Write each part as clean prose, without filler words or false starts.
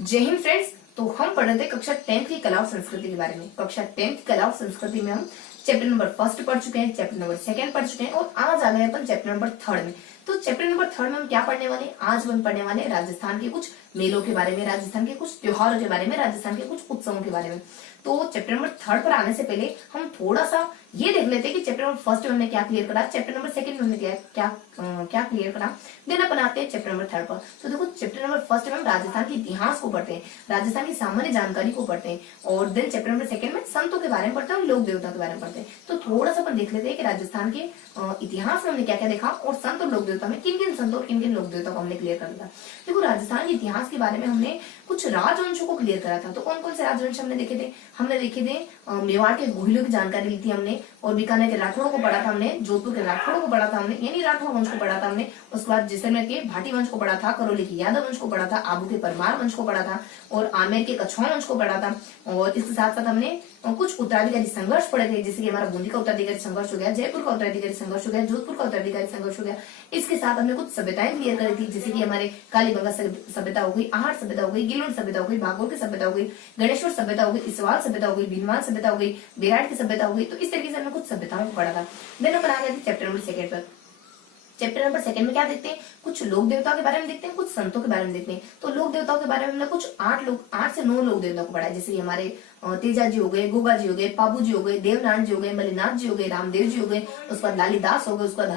जय हिंद फ्रेंड्स। तो हम पढ़ रहे थे कक्षा 10 की कला और संस्कृति के बारे में। कक्षा 10 की कला और संस्कृति में हम चैप्टर नंबर फर्स्ट पढ़ चुके हैं, चैप्टर नंबर सेकंड पढ़ चुके हैं और आज आ गए अपन चैप्टर नंबर थर्ड में। तो चैप्टर नंबर थर्ड में हम क्या पढ़ने वाले हैं? आज हम पढ़ने वाले हैं राजस्थान के कुछ मेलों के बारे में, राजस्थान के कुछ त्योहारों के बारे में, राजस्थान के कुछ उत्सवों के बारे में। तो चैप्टर नंबर थर्ड पर आने से पहले हम थोड़ा सा ये देख लेते हैं कि चैप्टर नंबर फर्स्ट में हमने क्या क्लियर करा, चैप्टर नंबर सेकंड में हमने क्या क्लियर करा, देन अपन आते हैं चैप्टर नंबर थर्ड पर। तो देखो चैप्टर नंबर फर्स्ट में हम राजस्थान के इतिहास को पढ़ते हैं, राजस्थान की सामान्य जानकारी को पढ़ते हैं और देन चैप्टर नंबर सेकंड में संतों के बारे में पढ़ते हैं, लोक देवता के बारे में पढ़ते हैं। तो थोड़ा सा अपन देख लेते हैं कि राजस्थान के इतिहास में हमने क्या क्या देखा और संत और लोक देवता में किन किन संत और किन किन लोक देवता को हमने क्लियर कर दिया। देखो राजस्थान के इतिहास के बारे में हमने कुछ राजवंशों को क्लियर करा था। तो कौन कौन से राजवंश हमने देखे थे? हमने देखे थे मेवाड़ के गोहिलों की जानकारी ली थी हमने, और बीकानेर के राठौड़ों को पढ़ा था हमने, जोधपुर के राठौड़ों को पढ़ा था हमने, यानी राठौड़ वंश को पढ़ा था हमने। उसके बाद जैसलमेर के भाटी वंश को पढ़ा था, करौली के यादव वंश को पढ़ा था, आबू के परमार वंश को पढ़ा था और आमेर के कछुआ वंश को पढ़ा था। और इसके साथ साथ हमने कुछ उत्तराधिकारी संघर्ष पढ़े थे, जैसे कि हमारा बूंदी का उत्तराधिकारी संघर्ष हो गया, जयपुर का उत्तराधिकारी संघर्ष हो गया, जोधपुर का उत्तराधिकारी संघर्ष हो गया। इसके साथ हमने कुछ सभ्यताएं क्लियर करी थी, जैसे कि हमारे कालीबंगा सभ्यता हो गई, आहट सभ्यता हो गई, गिलोन सभ्यता हो गई, भागोर की सभ्यता हो गई, गणेश्वर सभ्यता हो गई, इसवाल सभ्यता हो गई, भीलवाल सभ्यता हो गई, बेराट की सभ्यता हो गई। तो इस तरीके से हमने कुछ सभ्यताओं को पढ़ा था। देन अपन आ गए थे चैप्टर नंबर सेकंड पर। चैप्टर नंबर सेकंड में क्या देखते हैं? कुछ लोक देवताओं के बारे में देखते हैं, कुछ संतों के बारे में देखते हैं। तो लोक देवताओं के बारे में हमने कुछ 8 से 9 लोक देवताओं को पढ़ा है, जैसे हमारे तेजा जी हो गए, गोगा जी हो गए, पाबू जी हो गए, देवनारायण जी हो गए, मलिनाथ जी हो गए, रामदेव जी हो गए, उसके बाद लालीदास हो गए, उसके बाद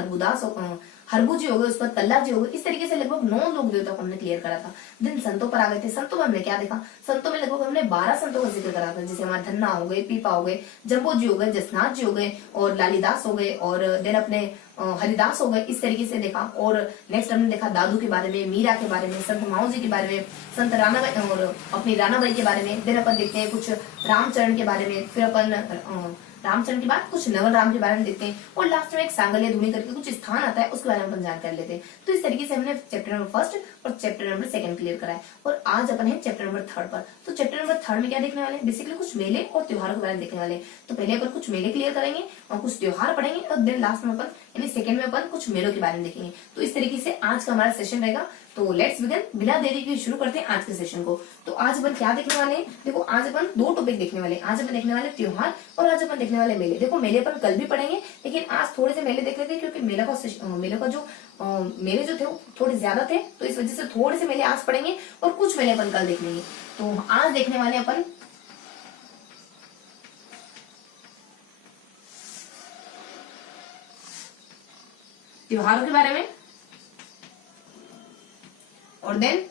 हरबू जी हो गए, उसके बाद कल्ला जी हो गए। इस तरीके से लगभग 9 लोक देवताओं को हमने क्लियर करा था। दिन संतों पर आ गए थे। संतों में हमने क्या देखा? संतों में लगभग हमने 12 संतों का जिक्र करा था, जैसे हमारे धन्ना हो गए, पीपा हो गए, जम्बो जी हो गए, जसनाथ जी हो गए और लालीदास हो गए और देन अपने हरिदास हो गए। इस तरीके से देखा। और नेक्स्ट हमने देखा दादू के बारे में, मीरा के बारे में, संत माओ जी के बारे में, संत रानाबाई और अपनी रानाबाई के बारे में। देन अपन देखते हैं कुछ रामचरण के बारे में, फिर अपन रामचरण के बाद कुछ नवल राम के बारे में देखते हैं और लास्ट में एक सांगलिया धुनी करके कुछ स्थान आता है, उसके बारे में अपन जानकारी लेते हैं। तो इस तरीके से हमने चैप्टर नंबर फर्स्ट और चैप्टर नंबर सेकंड क्लियर करा है और आज अपन है चैप्टर नंबर थर्ड पर। तो चैप्टर नंबर थर्ड में क्या देखने वाले हैं? बेसिकली कुछ मेले और त्योहारों के बारे में देखने वाले हैं। तो पहले अपन कुछ मेले क्लियर करेंगे और कुछ त्योहार पढ़ेंगे और देन लास्ट में अपन यानी सेकंड में अपन कुछ मेलों के बारे में देखेंगे। तो इस तरीके से आज का हमारा सेशन रहेगा। तो लेट्स बिगिन, बिना देरी के शुरू करते हैं आज के सेशन को। तो आज अपन क्या देखने वाले हैं? देखो आज अपन 2 टॉपिक देखने वाले हैं। आज अपन देखने वाले त्योहार और आज अपन देखने वाले मेले। देखो मेले अपन कल भी पढ़ेंगे, लेकिन आज थोड़े से मेले देख लेते हैं क्योंकि मेले जो थे वो थोड़े ज्यादा थे, तो इस वजह से थोड़े से मेले आज पढ़ेंगे और कुछ मेले अपन कल देख लेंगे। तो आज देखने वाले अपन त्योहारों के बारे में और देन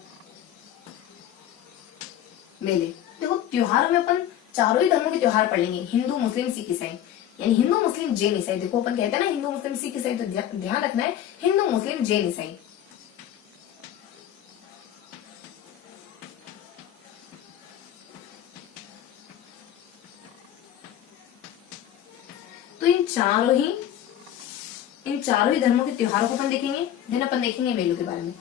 मेले। देखो त्योहारों में अपन चारों ही धर्मों के त्योहार पढ़ लेंगे, हिंदू, मुस्लिम, सिख, ईसाई। यानी हिंदू, मुस्लिम, जैन, ईसाई। देखो अपन कहते हैं ना हिंदू, मुस्लिम, सिख, ईसाई, तो ध्यान रखना है हिंदू, मुस्लिम, जैन, ईसाई। तो इन चारों ही धर्मों के त्योहारों को अपन देखेंगे। देन अपन देखेंगे मेलों के बारे में।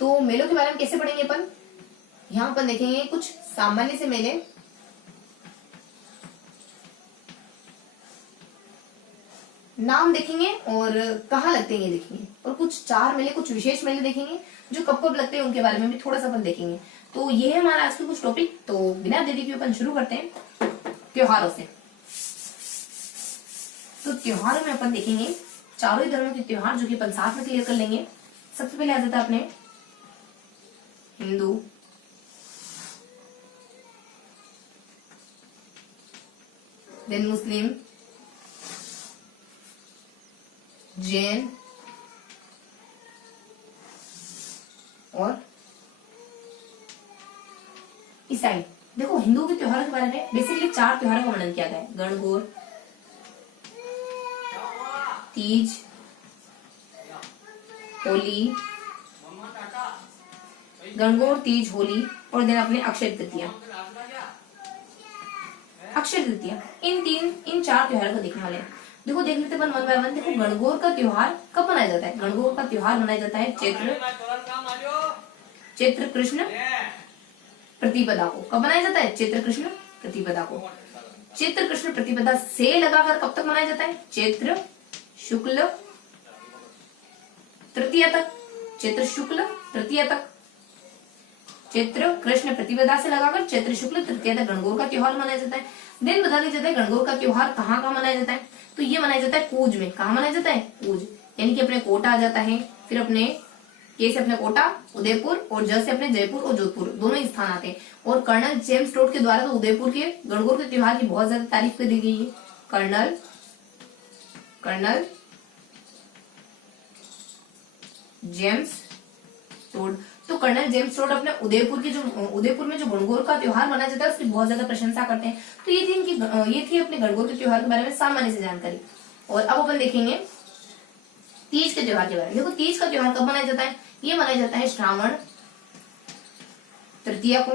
तो मेलों के बारे में कैसे पढ़ेंगे अपन? यहाँ अपन देखेंगे कुछ सामान्य से मेले, नाम देखेंगे और कहाँ लगते हैं ये देखेंगे, और कुछ 4 मेले, कुछ विशेष मेले देखेंगे जो कब कब लगते हैं उनके बारे में भी थोड़ा सा अपन देखेंगे। तो ये है हमारा आज के कुछ टॉपिक। तो बिना देरी के अपन शुरू करते हैं त्योहारों से। तो त्योहारों में अपन देखेंगे चारों ही धर्मों के त्योहार जो कि अपन साथ में क्लियर कर लेंगे। सबसे पहले आ जाता है अपने हिंदू, देन मुस्लिम, जैन और ईसाई। देखो हिंदू के त्योहारों के बारे में बेसिकली 4 त्योहारों का वर्णन किया गया है: गणगौर, तीज, होली, गणगौर, तीज, होली और देन अपने अक्षय तृतीया। इन 4 त्योहारों को देखने वाले हैं। देखो देख लेते हैं वन बाय वन। देखो गणगौर का त्योहार कब मनाया जाता है? गणगौर का त्योहार मनाया जाता है चैत्र कृष्ण प्रतिपदा को। कब मनाया जाता है? चैत्र कृष्ण प्रतिपदा को। चैत्र कृष्ण प्रतिपदा से लगाकर कब तक मनाया जाता है? चैत्र शुक्ल तृतीया तक। चैत्र शुक्ल तृतीया तक। चैत्र कृष्ण प्रतिपदा से लगाकर चैत्र शुक्ल तृतीया तक गणगौर का त्योहार मनाया जाता है। दिन बता दिया जाता है गणगौर का त्योहार कहाँ कहाँ मनाया जाता है। तो ये मनाया जाता है कूज में। कहाँ मनाया जाता है? कूज, यानी कि अपने कोटा आ जाता है, फिर अपने के से अपने कोटा उदयपुर और ज से अपने जयपुर और जोधपुर दोनों ही स्थान आते हैं। और कर्नल जेम्स टोड के द्वारा तो उदयपुर के गणगौर के त्योहार की बहुत ज्यादा तारीफ कर दी गई है। कर्नल जेम्स टोड, तो कर्नल जेम्स टोड अपने उदयपुर में जो गणगौर का त्योहार मनाया जाता है उसकी बहुत ज्यादा प्रशंसा करते हैं। तो ये थी अपने गणगौर के त्योहार के बारे में सामान्य से जानकारी। और अब अपन देखेंगे तीज के त्योहार के बारे में। देखो तीज का त्योहार कब मनाया जाता है? ये मनाया जाता है श्रावण तृतीया को।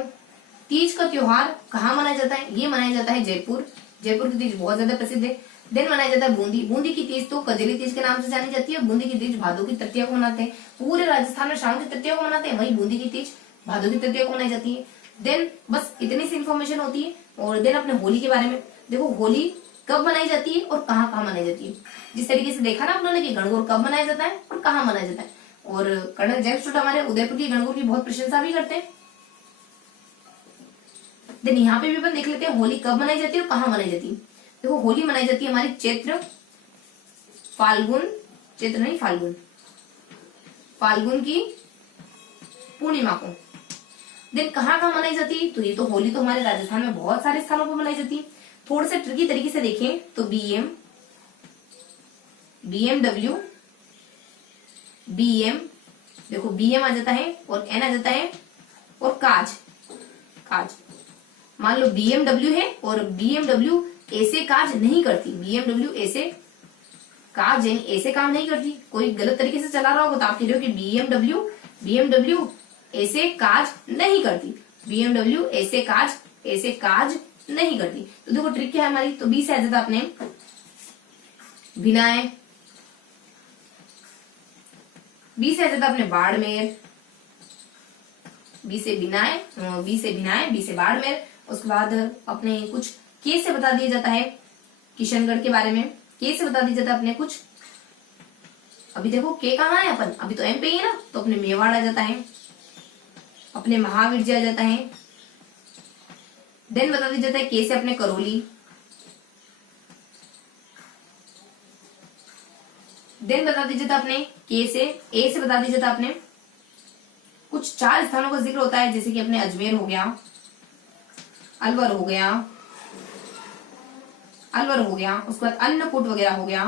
तीज का त्योहार कहाँ मनाया जाता है? ये मनाया जाता है जयपुर। जयपुर की तीज बहुत ज्यादा प्रसिद्ध है। दिन मनाया जाता है बूंदी। बूंदी की तीज तो कजली तीज के नाम से जानी जाती है। बूंदी की तीज भादों की तृतीया को मनाते हैं। पूरे राजस्थान में श्रावण की तृतीया को मनाते हैं, वही बूंदी की तीज भादों की तृतीया को मनाई जाती है। देन बस इतनी सी इन्फॉर्मेशन होती है। और देन अपने होली के बारे में देखो, होली कब मनाई जाती है और कहाँ कहाँ मनाई जाती है। जिस तरीके से देखा ना आपने कि गणगौर कब मनाया जाता है और कहाँ मनाया जाता है। और कर्नल जेम्स टोड हमारे उदयपुर की गणगौर की बहुत प्रशंसा भी करते हैं। देन यहाँ पे भी अपन देख लेते हैं होली कब मनाई जाती है और कहाँ मनाई जाती है। देखो होली मनाई जाती है हमारी फाल्गुन की पूर्णिमा को। देन कहाँ कहाँ मनाई जाती है? तो ये तो होली तो हमारे राजस्थान में बहुत सारे स्थानों पर मनाई जाती है। थोड़े से ट्रिकी तरीके से देखें तो BM देखो BM आ जाता है और N आ जाता है और काज। मान लो BMW है और BMW ऐसे काज नहीं करती। BMW ऐसे काज ऐसे काम नहीं करती। कोई गलत तरीके से चला रहा होगा तो आप कह रहे हो कि BMW ऐसे काज नहीं करती। BMW ऐसे काज नहीं करती। तो देखो ट्रिक क्या है हमारी, तो बी से आ जाता अपने भिनाए, बी से आ जाता अपने बाड़मेर, बी से बाड़मेर। उसके बाद अपने कुछ के से बता दिया जाता है किशनगढ़ के बारे में। के से बता दिया जाता है अपने कुछ, अभी देखो के कहाँ है अपन, अभी तो एम पे ही है ना, तो अपने मेवाड़ आ जाता है, अपने महावीर आ जाता है। देन बता दिया जाता है के से अपने करौली। देन बता दिया जाता अपने के से ए से बता दिया जाता अपने कुछ 4 स्थानों का जिक्र होता है, जैसे कि अपने अजमेर हो गया, अलवर हो गया, उसके बाद अन्नकूट वगैरह हो गया,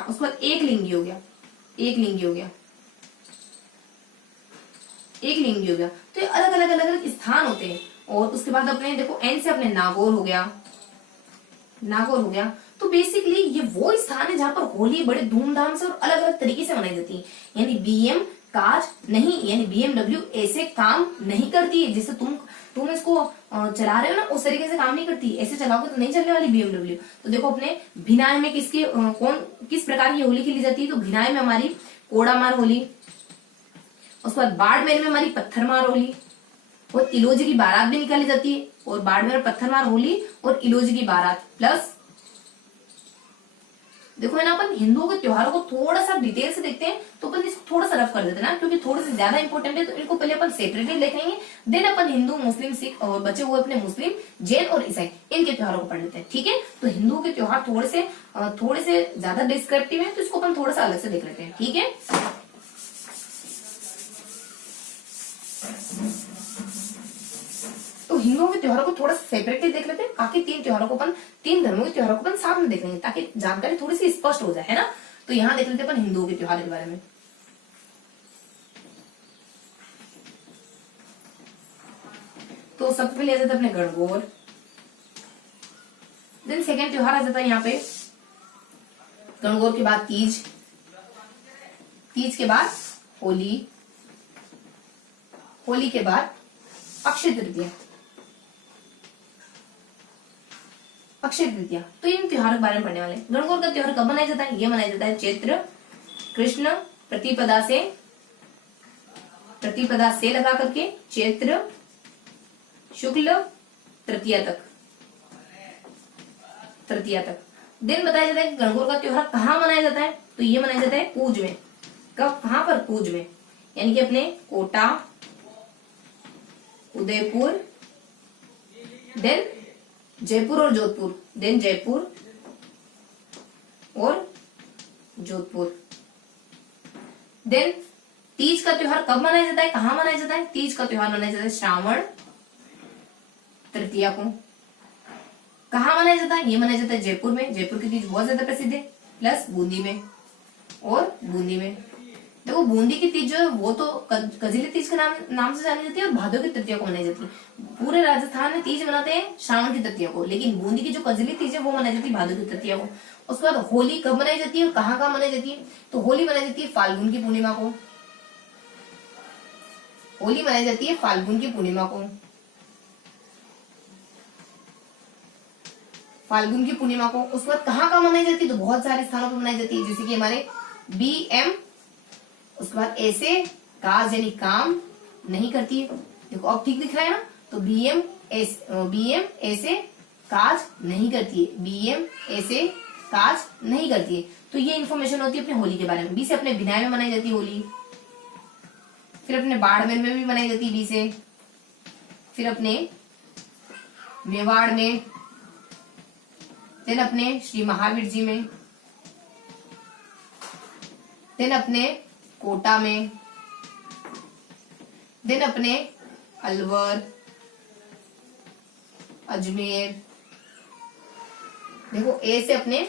उसके बाद एक लिंगी हो गया। तो ये अलग अलग स्थान होते हैं। और उसके बाद अपने देखो एन से अपने नागौर हो गया। तो बेसिकली ये वो स्थान है जहां पर होली बड़े धूमधाम से और अलग अलग तरीके से मनाई जाती है। यानी BM काज नहीं, यानी BMW ऐसे काम नहीं करती है जैसे तुम इसको चला रहे हो ना, उस तरीके से काम नहीं करती। ऐसे चलाओगे तो नहीं चलने वाली BMW। तो देखो अपने भिनाय में किस प्रकार की होली खेली जाती है, तो भिनाय में हमारी कोड़ामार होली, उसके बाद बाड़मेर में हमारी पत्थरमार होली और इलोजी की बारात भी निकाली जाती है। और बाड़मेर पत्थरमार होली और इलोजी की बारात प्लस देखो है ना, अपन हिंदुओं के त्योहारों को थोड़ा सा डिटेल से देखते हैं तो अपन इसको थोड़ा सा रफ कर देते हैं ना, क्योंकि थोड़े से ज्यादा इंपॉर्टेंट है। तो इनको पहले अपन सेपरेटली देखेंगे, देन अपन हिंदू, मुस्लिम, सिख और बचे हुए अपने मुस्लिम, जैन और ईसाई इनके त्योहारों को पढ़ लेते हैं। ठीक है, तो हिंदुओं के त्योहार थोड़े से ज्यादा डिस्क्रिप्टिव है, तो इसको अपन थोड़ा सा अलग से देख लेते हैं। ठीक है, तो हिंदुओं के त्योहारों को थोड़ा सेपरेटली देख लेते हैं। बाकी 3 धर्मों के त्योहारों को अपन साथ में देख लेंगे ताकि जानकारी थोड़ी सी स्पष्ट हो जाए, है ना। तो यहाँ देख लेते हैं अपन हिंदुओं के त्योहार के बारे में। तो सबसे पहले आ जाता है अपने गणगौर। देन सेकेंड त्योहार आ जाता है यहाँ पे गणगौर के बाद तीज के बाद होली के बाद अक्षय तृतीया। तो इन त्योहारों के बारे में पढ़ने वाले। गणगौर का त्योहार कब मनाया जाता है? ये मनाया जाता है चैत्र कृष्ण प्रतिपदा से लगा करके चैत्र शुक्ल तृतीया तक। दिन बताया जाता है कि गणगौर का त्योहार कहाँ मनाया जाता है, तो ये मनाया जाता है कूज में। कब, कहाँ पर? कूज में, यानी कि अपने कोटा उदयपुर, देन जयपुर और जोधपुर, देन जयपुर और जोधपुर। देन तीज का त्योहार कब मनाया जाता है, कहाँ मनाया जाता है? तीज का त्योहार मनाया जाता है श्रावण तृतीया को। कहाँ मनाया जाता है? ये मनाया जाता है जयपुर में, जयपुर की तीज बहुत ज्यादा प्रसिद्ध है, प्लस बूंदी में और बूंदी में। देखो बूंदी की तीज जो है वो तो कजली तीज के नाम से जानी जाती है और भादों की तृतीया को मनाई जाती है। पूरे राजस्थान में तीज मनाते हैं श्रावण की तृतीया को, लेकिन बूंदी की जो कजली तीज है वो मनाई जाती है भादों की तृतीया को। उसके बाद होली कब मनाई जाती है और कहाँ कहाँ मनाई जाती है? तो होली मनाई जाती है फाल्गुन की पूर्णिमा को, होली मनाई जाती है फाल्गुन की पूर्णिमा को, फाल्गुन की पूर्णिमा को। उसके बाद कहाँ कहाँ मनाई जाती है? तो बहुत सारे स्थानों पर मनाई जाती है, जैसे कि हमारे BM, उसके बाद ऐसे काज यानी काम नहीं करती है। देखो अब ठीक दिख रहा है ना, तो BM ऐसे काज नहीं करती है, BM ऐसे काज नहीं करती है। तो ये इन्फॉर्मेशन होती है अपने होली के बारे में। बी से अपने भिनाई में मनाई जाती है होली, फिर अपने बाड़मेर में भी मनाई जाती है बी से, फिर अपने मेवाड़ में, देन अपने श्री महावीर जी में, देन अपने कोटा में, देन अपने अलवर, अजमेर। देखो ए से अपने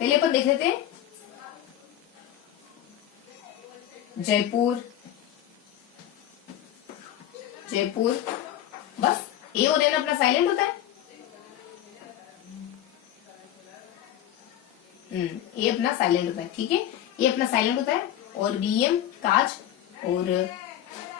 पहले अपन देख लेते हैं जयपुर, जयपुर, बस ए और एन अपना साइलेंट होता है। ए अपना साइलेंट होता है, ठीक है, ए अपना साइलेंट होता है। और BM काज और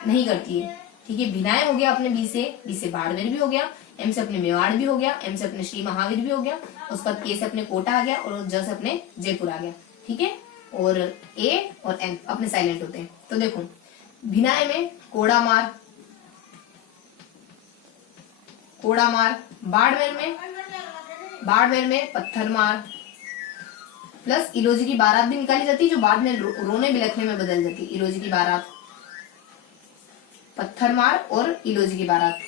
नहीं करती है, ठीक है। भिनाय हो गया अपने बी से बाड़मेर भी हो गया, M से अपने मेवाड़ भी हो गया, M से अपने श्री महावीर भी हो गया, उसके बाद K से अपने कोटा आ गया और ज से अपने जयपुर आ गया, ठीक है। और A और N अपने साइलेंट होते हैं। तो देखो भिनाय में कोड़ामार, बाड़मेर में पत्थरमार, प्लस इलोजी की बारात भी निकाली जाती है जो बाद में रोने बिलखने में बदल जाती है। इलोजी की बारात, पत्थरमार और इलोजी की बारात,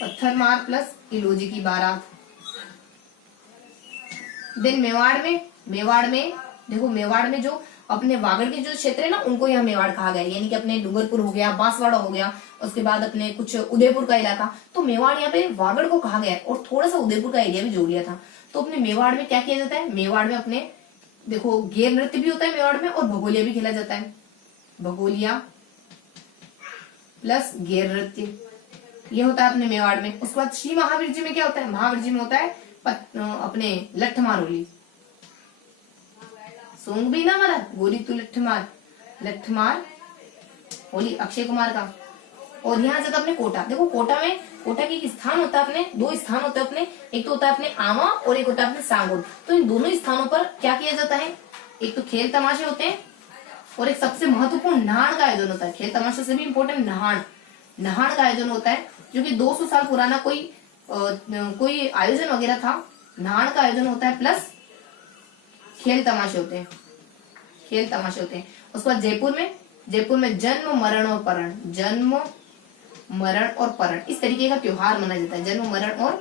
पत्थरमार प्लस इलोजी की बारात। देन मेवाड़ में देखो मेवाड़ में जो अपने वागड़ के जो क्षेत्र है ना उनको यहाँ मेवाड़ कहा गया, यानी कि अपने डूंगरपुर हो गया, बांसवाड़ा हो गया, उसके बाद अपने कुछ उदयपुर का इलाका। तो मेवाड़ यहाँ पे वागड़ को कहा गया है और थोड़ा सा उदयपुर का एरिया भी जोड़ लिया था। तो अपने मेवाड़ में क्या किया जाता है? मेवाड़ में अपने देखो गेर नृत्य भी होता है मेवाड़ में और भगोलिया भी खेला जाता है। भगोलिया प्लस गेर नृत्य ये होता है अपने मेवाड़ में। उसके बाद श्री महावीर जी में क्या होता है? महावीर जी में होता है अपने लठमार होली, सोंग भी ना मारा गोरी तू लठमार होली अक्षय कुमार का। और यहाँ जाता अपने कोटा। देखो कोटा की एक स्थान होता है अपने, दो स्थान होते हैं अपने, एक तो होता है अपने आवा और एक होता है अपने सांगोर। तो इन दोनों स्थानों पर क्या किया जाता है? एक तो खेल तमाशे होते हैं और एक सबसे महत्वपूर्ण नहान का आयोजन होता है। खेल तमाशे से भी इम्पोर्टेंट नहान का आयोजन होता है, जो कि 200 साल पुराना कोई आयोजन वगैरह था। नहान का आयोजन होता है प्लस खेल तमाशे होते हैं। उसके बाद जयपुर में जन्म मरण और परण इस तरीके का त्योहार मनाया जाता है। जन्म मरण और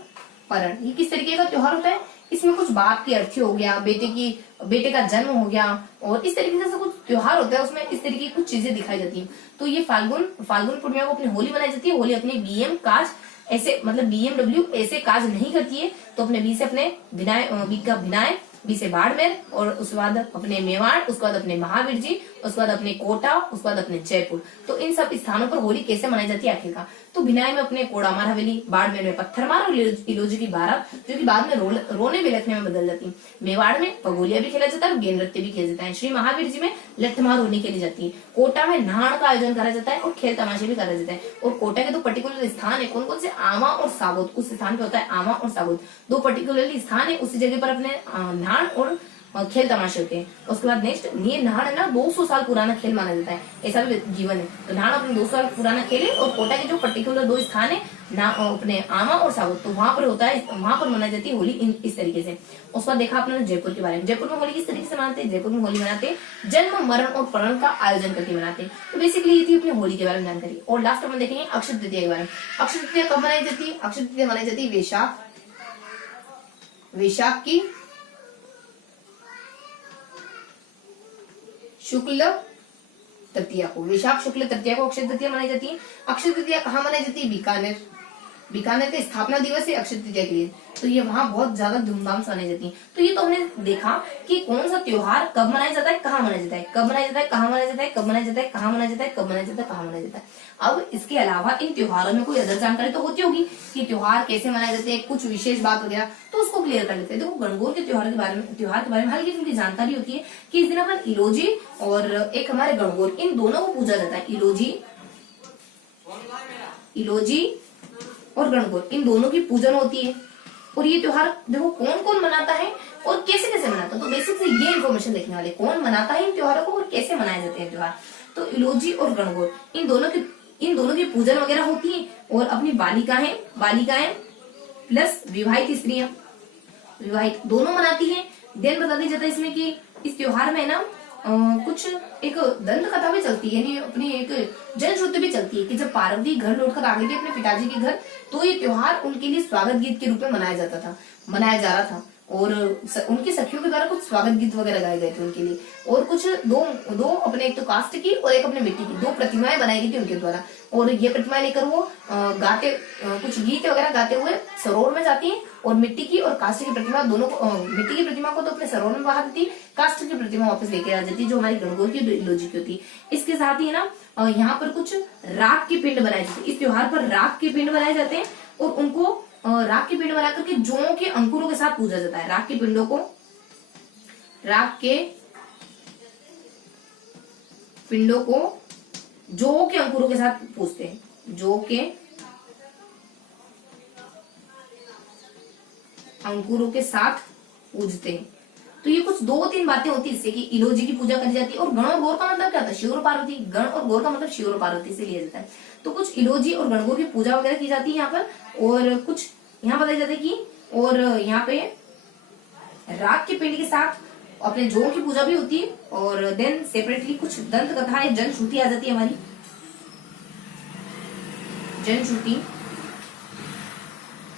परण ये किस तरीके का त्योहार होता है? इसमें कुछ बाप की अर्थी हो गया, बेटे का जन्म हो गया और इस तरीके से कुछ त्योहार होता है, उसमें इस तरीके की कुछ चीजें दिखाई जाती हैं। तो ये फाल्गुन पूर्णिमा को अपनी होली मनाई जाती है। होली अपने BM काज ऐसे मतलब BMW ऐसे काज नहीं करती है। तो अपने बी से अपने भिनाय, बी से बाड़मेर और उसके बाद अपने मेवाड़, उसके बाद अपने महावीर जी, उसके बाद अपने कोटा, उसके बाद अपने जयपुर। तो इन सब स्थानों पर होली कैसे मनाई जाती है आखिरकार? तो भिनाई में अपने कोड़ामार हवेली, बाड़मेर में पत्थरमार और इलोजी की बारात, जो कि बाद में रोने बिलखने में बदल जाती है। मेवाड़ में पगोलिया भी खेला जाता है और गेंद नृत्य भी खेला जाता है। श्री महावीर जी में लठमार होली खेली जाती है। कोटा में नहान का आयोजन करा जाता है और खेल तमाशे भी करा जाता है। और कोटा के दो पर्टिकुलर स्थान है, कौन कौन से? आवा और साबुत। उस स्थान पे होता है आवा और साबुत, दो पर्टिकुलरली स्थान है। उसी जगह पर अपने नहान और खेल तमाशे होते हैं। उसके बाद नेक्स्ट, ये नाहड़ ना 200 साल पुराना खेल माना जाता है, ऐसा भी जीवन है। तो नाहड़ अपने 200 साल पुराना खेल है, और कोटा के जो पर्टिकुलर 2 स्थान है ना, अपने आमा और साबुत, तो वहां पर होता है, वहां पर मनाई जाती है होली इस तरीके से। उसके बाद देखा आपने जयपुर के बारे में। जयपुर में होली किस तरीके से मनाते हैं? जयपुर में होली मनाते हैं जन्म, मरण और प्रण का आयोजन करके मनाते हैं। तो बेसिकली ये थी अपनी होली के बारे में जानकारी। और लास्ट में देखेंगे अक्षय तृतीया के बारे में। अक्षय तृतीया कब मनाई जाती है? अक्षय तृतीया मनाई जाती है वैशाख की शुक्ल तृतीया को। वैशाख शुक्ल तृतीया को अक्षय तृतीया मनाई जाती है। अक्षय तृतीया कहाँ मनाई जाती है? बीकानेर। बीकानेर का स्थापना दिवस है अक्षय तृतीया के लिए, तो ये वहां बहुत ज्यादा धूमधाम से मनाई जाती है। तो ये तो हमने देखा कि कौन सा त्योहार कब मनाया जाता है, कहाँ मनाया जाता है, कब मनाया जाता है, कहाँ मनाया जाता है, कब मनाया जाता है, कहाँ मनाया जाता है, कब मनाया जाता है, कहाँ मनाया जाता है। अब इसके अलावा इन त्योहारों में कोई अदर जानकारी तो होती होगी कि त्योहार कैसे मनाए जाते हैं, कुछ विशेष बात वगैरह, तो उसको क्लियर कर लेते हैं। देखो, गणगौर के त्योहार के बारे में हल्की फुल्की जानकारी होती है कि इस दिन अपन इलोजी और एक हमारे गणगौर, इन दोनों को पूजा जाता है। इलोजी और गणगौर, इन दोनों की पूजन होती है। और ये त्योहार देखो कौन कौन मनाता है और कैसे कैसे मनाता है, तो बेसिक से ये इन्फॉर्मेशन देखने वाले, कौन मनाता है इन त्योहारों को और कैसे मनाए जाते हैं त्योहार। तो इलोजी और गणगौर, इन दोनों की पूजन वगैरह होती है। और अपनी बालिकाएं प्लस विवाहित स्त्रियां, विवाहित दोनों मनाती है। देन बता दिया जाता है इसमें कि इस त्योहार में ना कुछ एक दंत कथा भी चलती है, यानी अपनी एक जनश्रुति भी चलती है कि जब पार्वती घर लौटकर आ गई थी अपने पिताजी के घर, तो ये त्योहार उनके लिए स्वागत गीत के रूप में मनाया जा रहा था। और उनकी सखियों के द्वारा कुछ स्वागत गीत वगैरह गाए गए थे उनके लिए। और कुछ दो अपने, एक तो कास्ट की और एक अपने मिट्टी की, 2 प्रतिमाएं बनाई गई थी उनके द्वारा। और ये प्रतिमाएं लेकर वो कुछ गीत वगैरह गाते हुए सरोवर में जाती है। और मिट्टी की और कास्ट की प्रतिमा दोनों को, मिट्टी की प्रतिमा को तो अपने सरोवर में बहा देती, कास्ट की प्रतिमा वापस लेके आ जाती, जो हमारी गणगौर की इलोजी की होती है। इसके साथ ही ना यहाँ पर कुछ राख के पिंड बनाए जाते हैं। इस त्योहार पर राख के पिंड बनाए जाते हैं और उनको राख के पिंड बना करके जौ के अंकुरों के साथ पूजा जाता है। राख के पिंडों को जौ के अंकुरों के साथ पूजते हैं। जौ के अंकुरों के साथ पूजते हैं। तो ये कुछ 2-3 बातें होती है इससे कि इलोजी की पूजा करी जाती है। और गण और गौर का मतलब क्या होता है? शिव और पार्वती। गण और गौर का मतलब शिव और पार्वती से लिया जाता है। तो कुछ इलोजी और गणगौर की पूजा वगैरह की जाती है यहाँ पर। और कुछ यहाँ बताया जाता है कि, और यहाँ पे राख के पिंड के साथ अपने जौ की पूजा भी होती है। और देन सेपरेटली कुछ दंत कथाएं, जनश्रुति आ जाती है हमारी, जनश्रुति।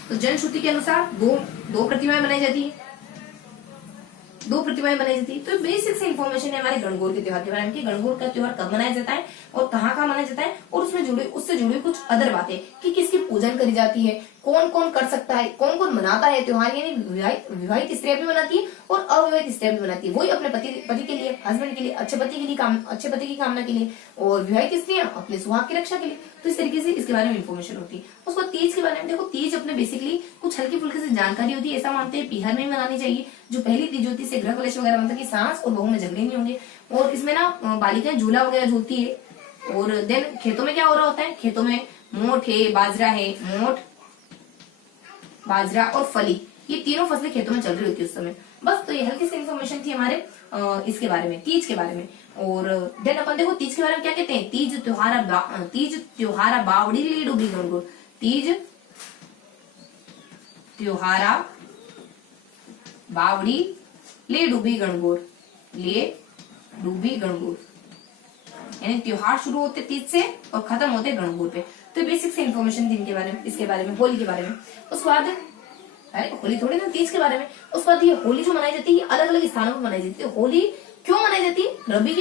तो जनश्रुति के अनुसार दो प्रतिमाएं बनाई जाती है, तो बेसिक से इन्फॉर्मेशन है हमारे गणगौर के त्योहार के बारे में कि गणगौर का त्योहार कब मनाया जाता है और कहाँ मनाया जाता है। और उससे जुड़ी कुछ अदर बातें कि किसकी पूजन करी जाती है, कौन कौन कर सकता है, कौन कौन मनाता है त्योहार, यानी विवाहित स्त्रियां भी मनाती है और अविवाहित स्त्रियां भी मनाती है। वही अपने पति के लिए, हस्बैंड के लिए, अच्छे पति की कामना के लिए, और विवाहित स्त्रियां अपने सुहाग की रक्षा के लिए। तो इस तरीके से इसके बारे में इन्फॉर्मेशन होती है। उसको तीज के बारे में देखो, तीज अपने बेसिकली कुछ हल्की फुल्की से जानकारी होती है। ऐसा मानते हैं बिहार में ही मनानी चाहिए। जो पहली तीज होती है गृह कलेश वगैरह, मतलब कि सास और बहू में झगड़े नहीं होंगे। और इसमें ना बालिकाएं झूला वगैरह झूलती है। और देन खेतों में क्या हो रहा होता है? खेतों में मोठ है, बाजरा है, मोठ, बाजरा और फली, ये तीनों फसलें खेतों में चल रही होती है उस समय। बस, तो ये हल्की सी इन्फॉर्मेशन थी हमारे इसके बारे में, तीज के बारे में। और देन अपन देखो तीज के बारे में क्या कहते हैं? तीज त्योहारा बावड़ी ले डूबी गणगौर। तीज त्योहारा बावड़ी ले डूबी गणगौर, यानी त्योहार शुरू होते तीज से और खत्म होते गणगौर पे। तो बेसिक से इन्फॉर्मेशन थी इनके बारे में, इसके बारे में, होली के बारे में। उसके बाद होली थोड़ी ना, तीज के बारे में। उसके बाद ये होली जो मनाई जाती है अलग अलग स्थानों पर मनाई जाती है। होली क्यों मनाई जाती है? रबी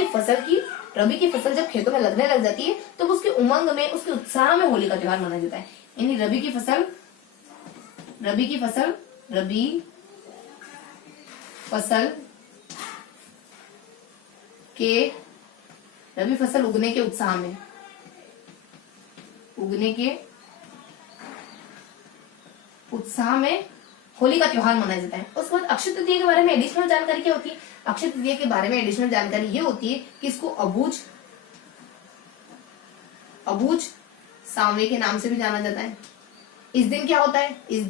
की फसल जब खेतों में लगने लग जाती है तो उसके उमंग में, उसके उत्साह में होली का त्योहार मनाया जाता है। यानी रबी की फसल उगने के उत्साह में, होली का त्योहार मनाया जाता है। उसके बाद अक्षय तृतीया के बारे में एडिशनल जानकारी क्या होती है? अक्षय तृतीया के बारे में एडिशनल जानकारी ये होती है कि इसको अबूझ सांवरे के नाम से भी जाना जाता है। इस दिन क्या होता है? इस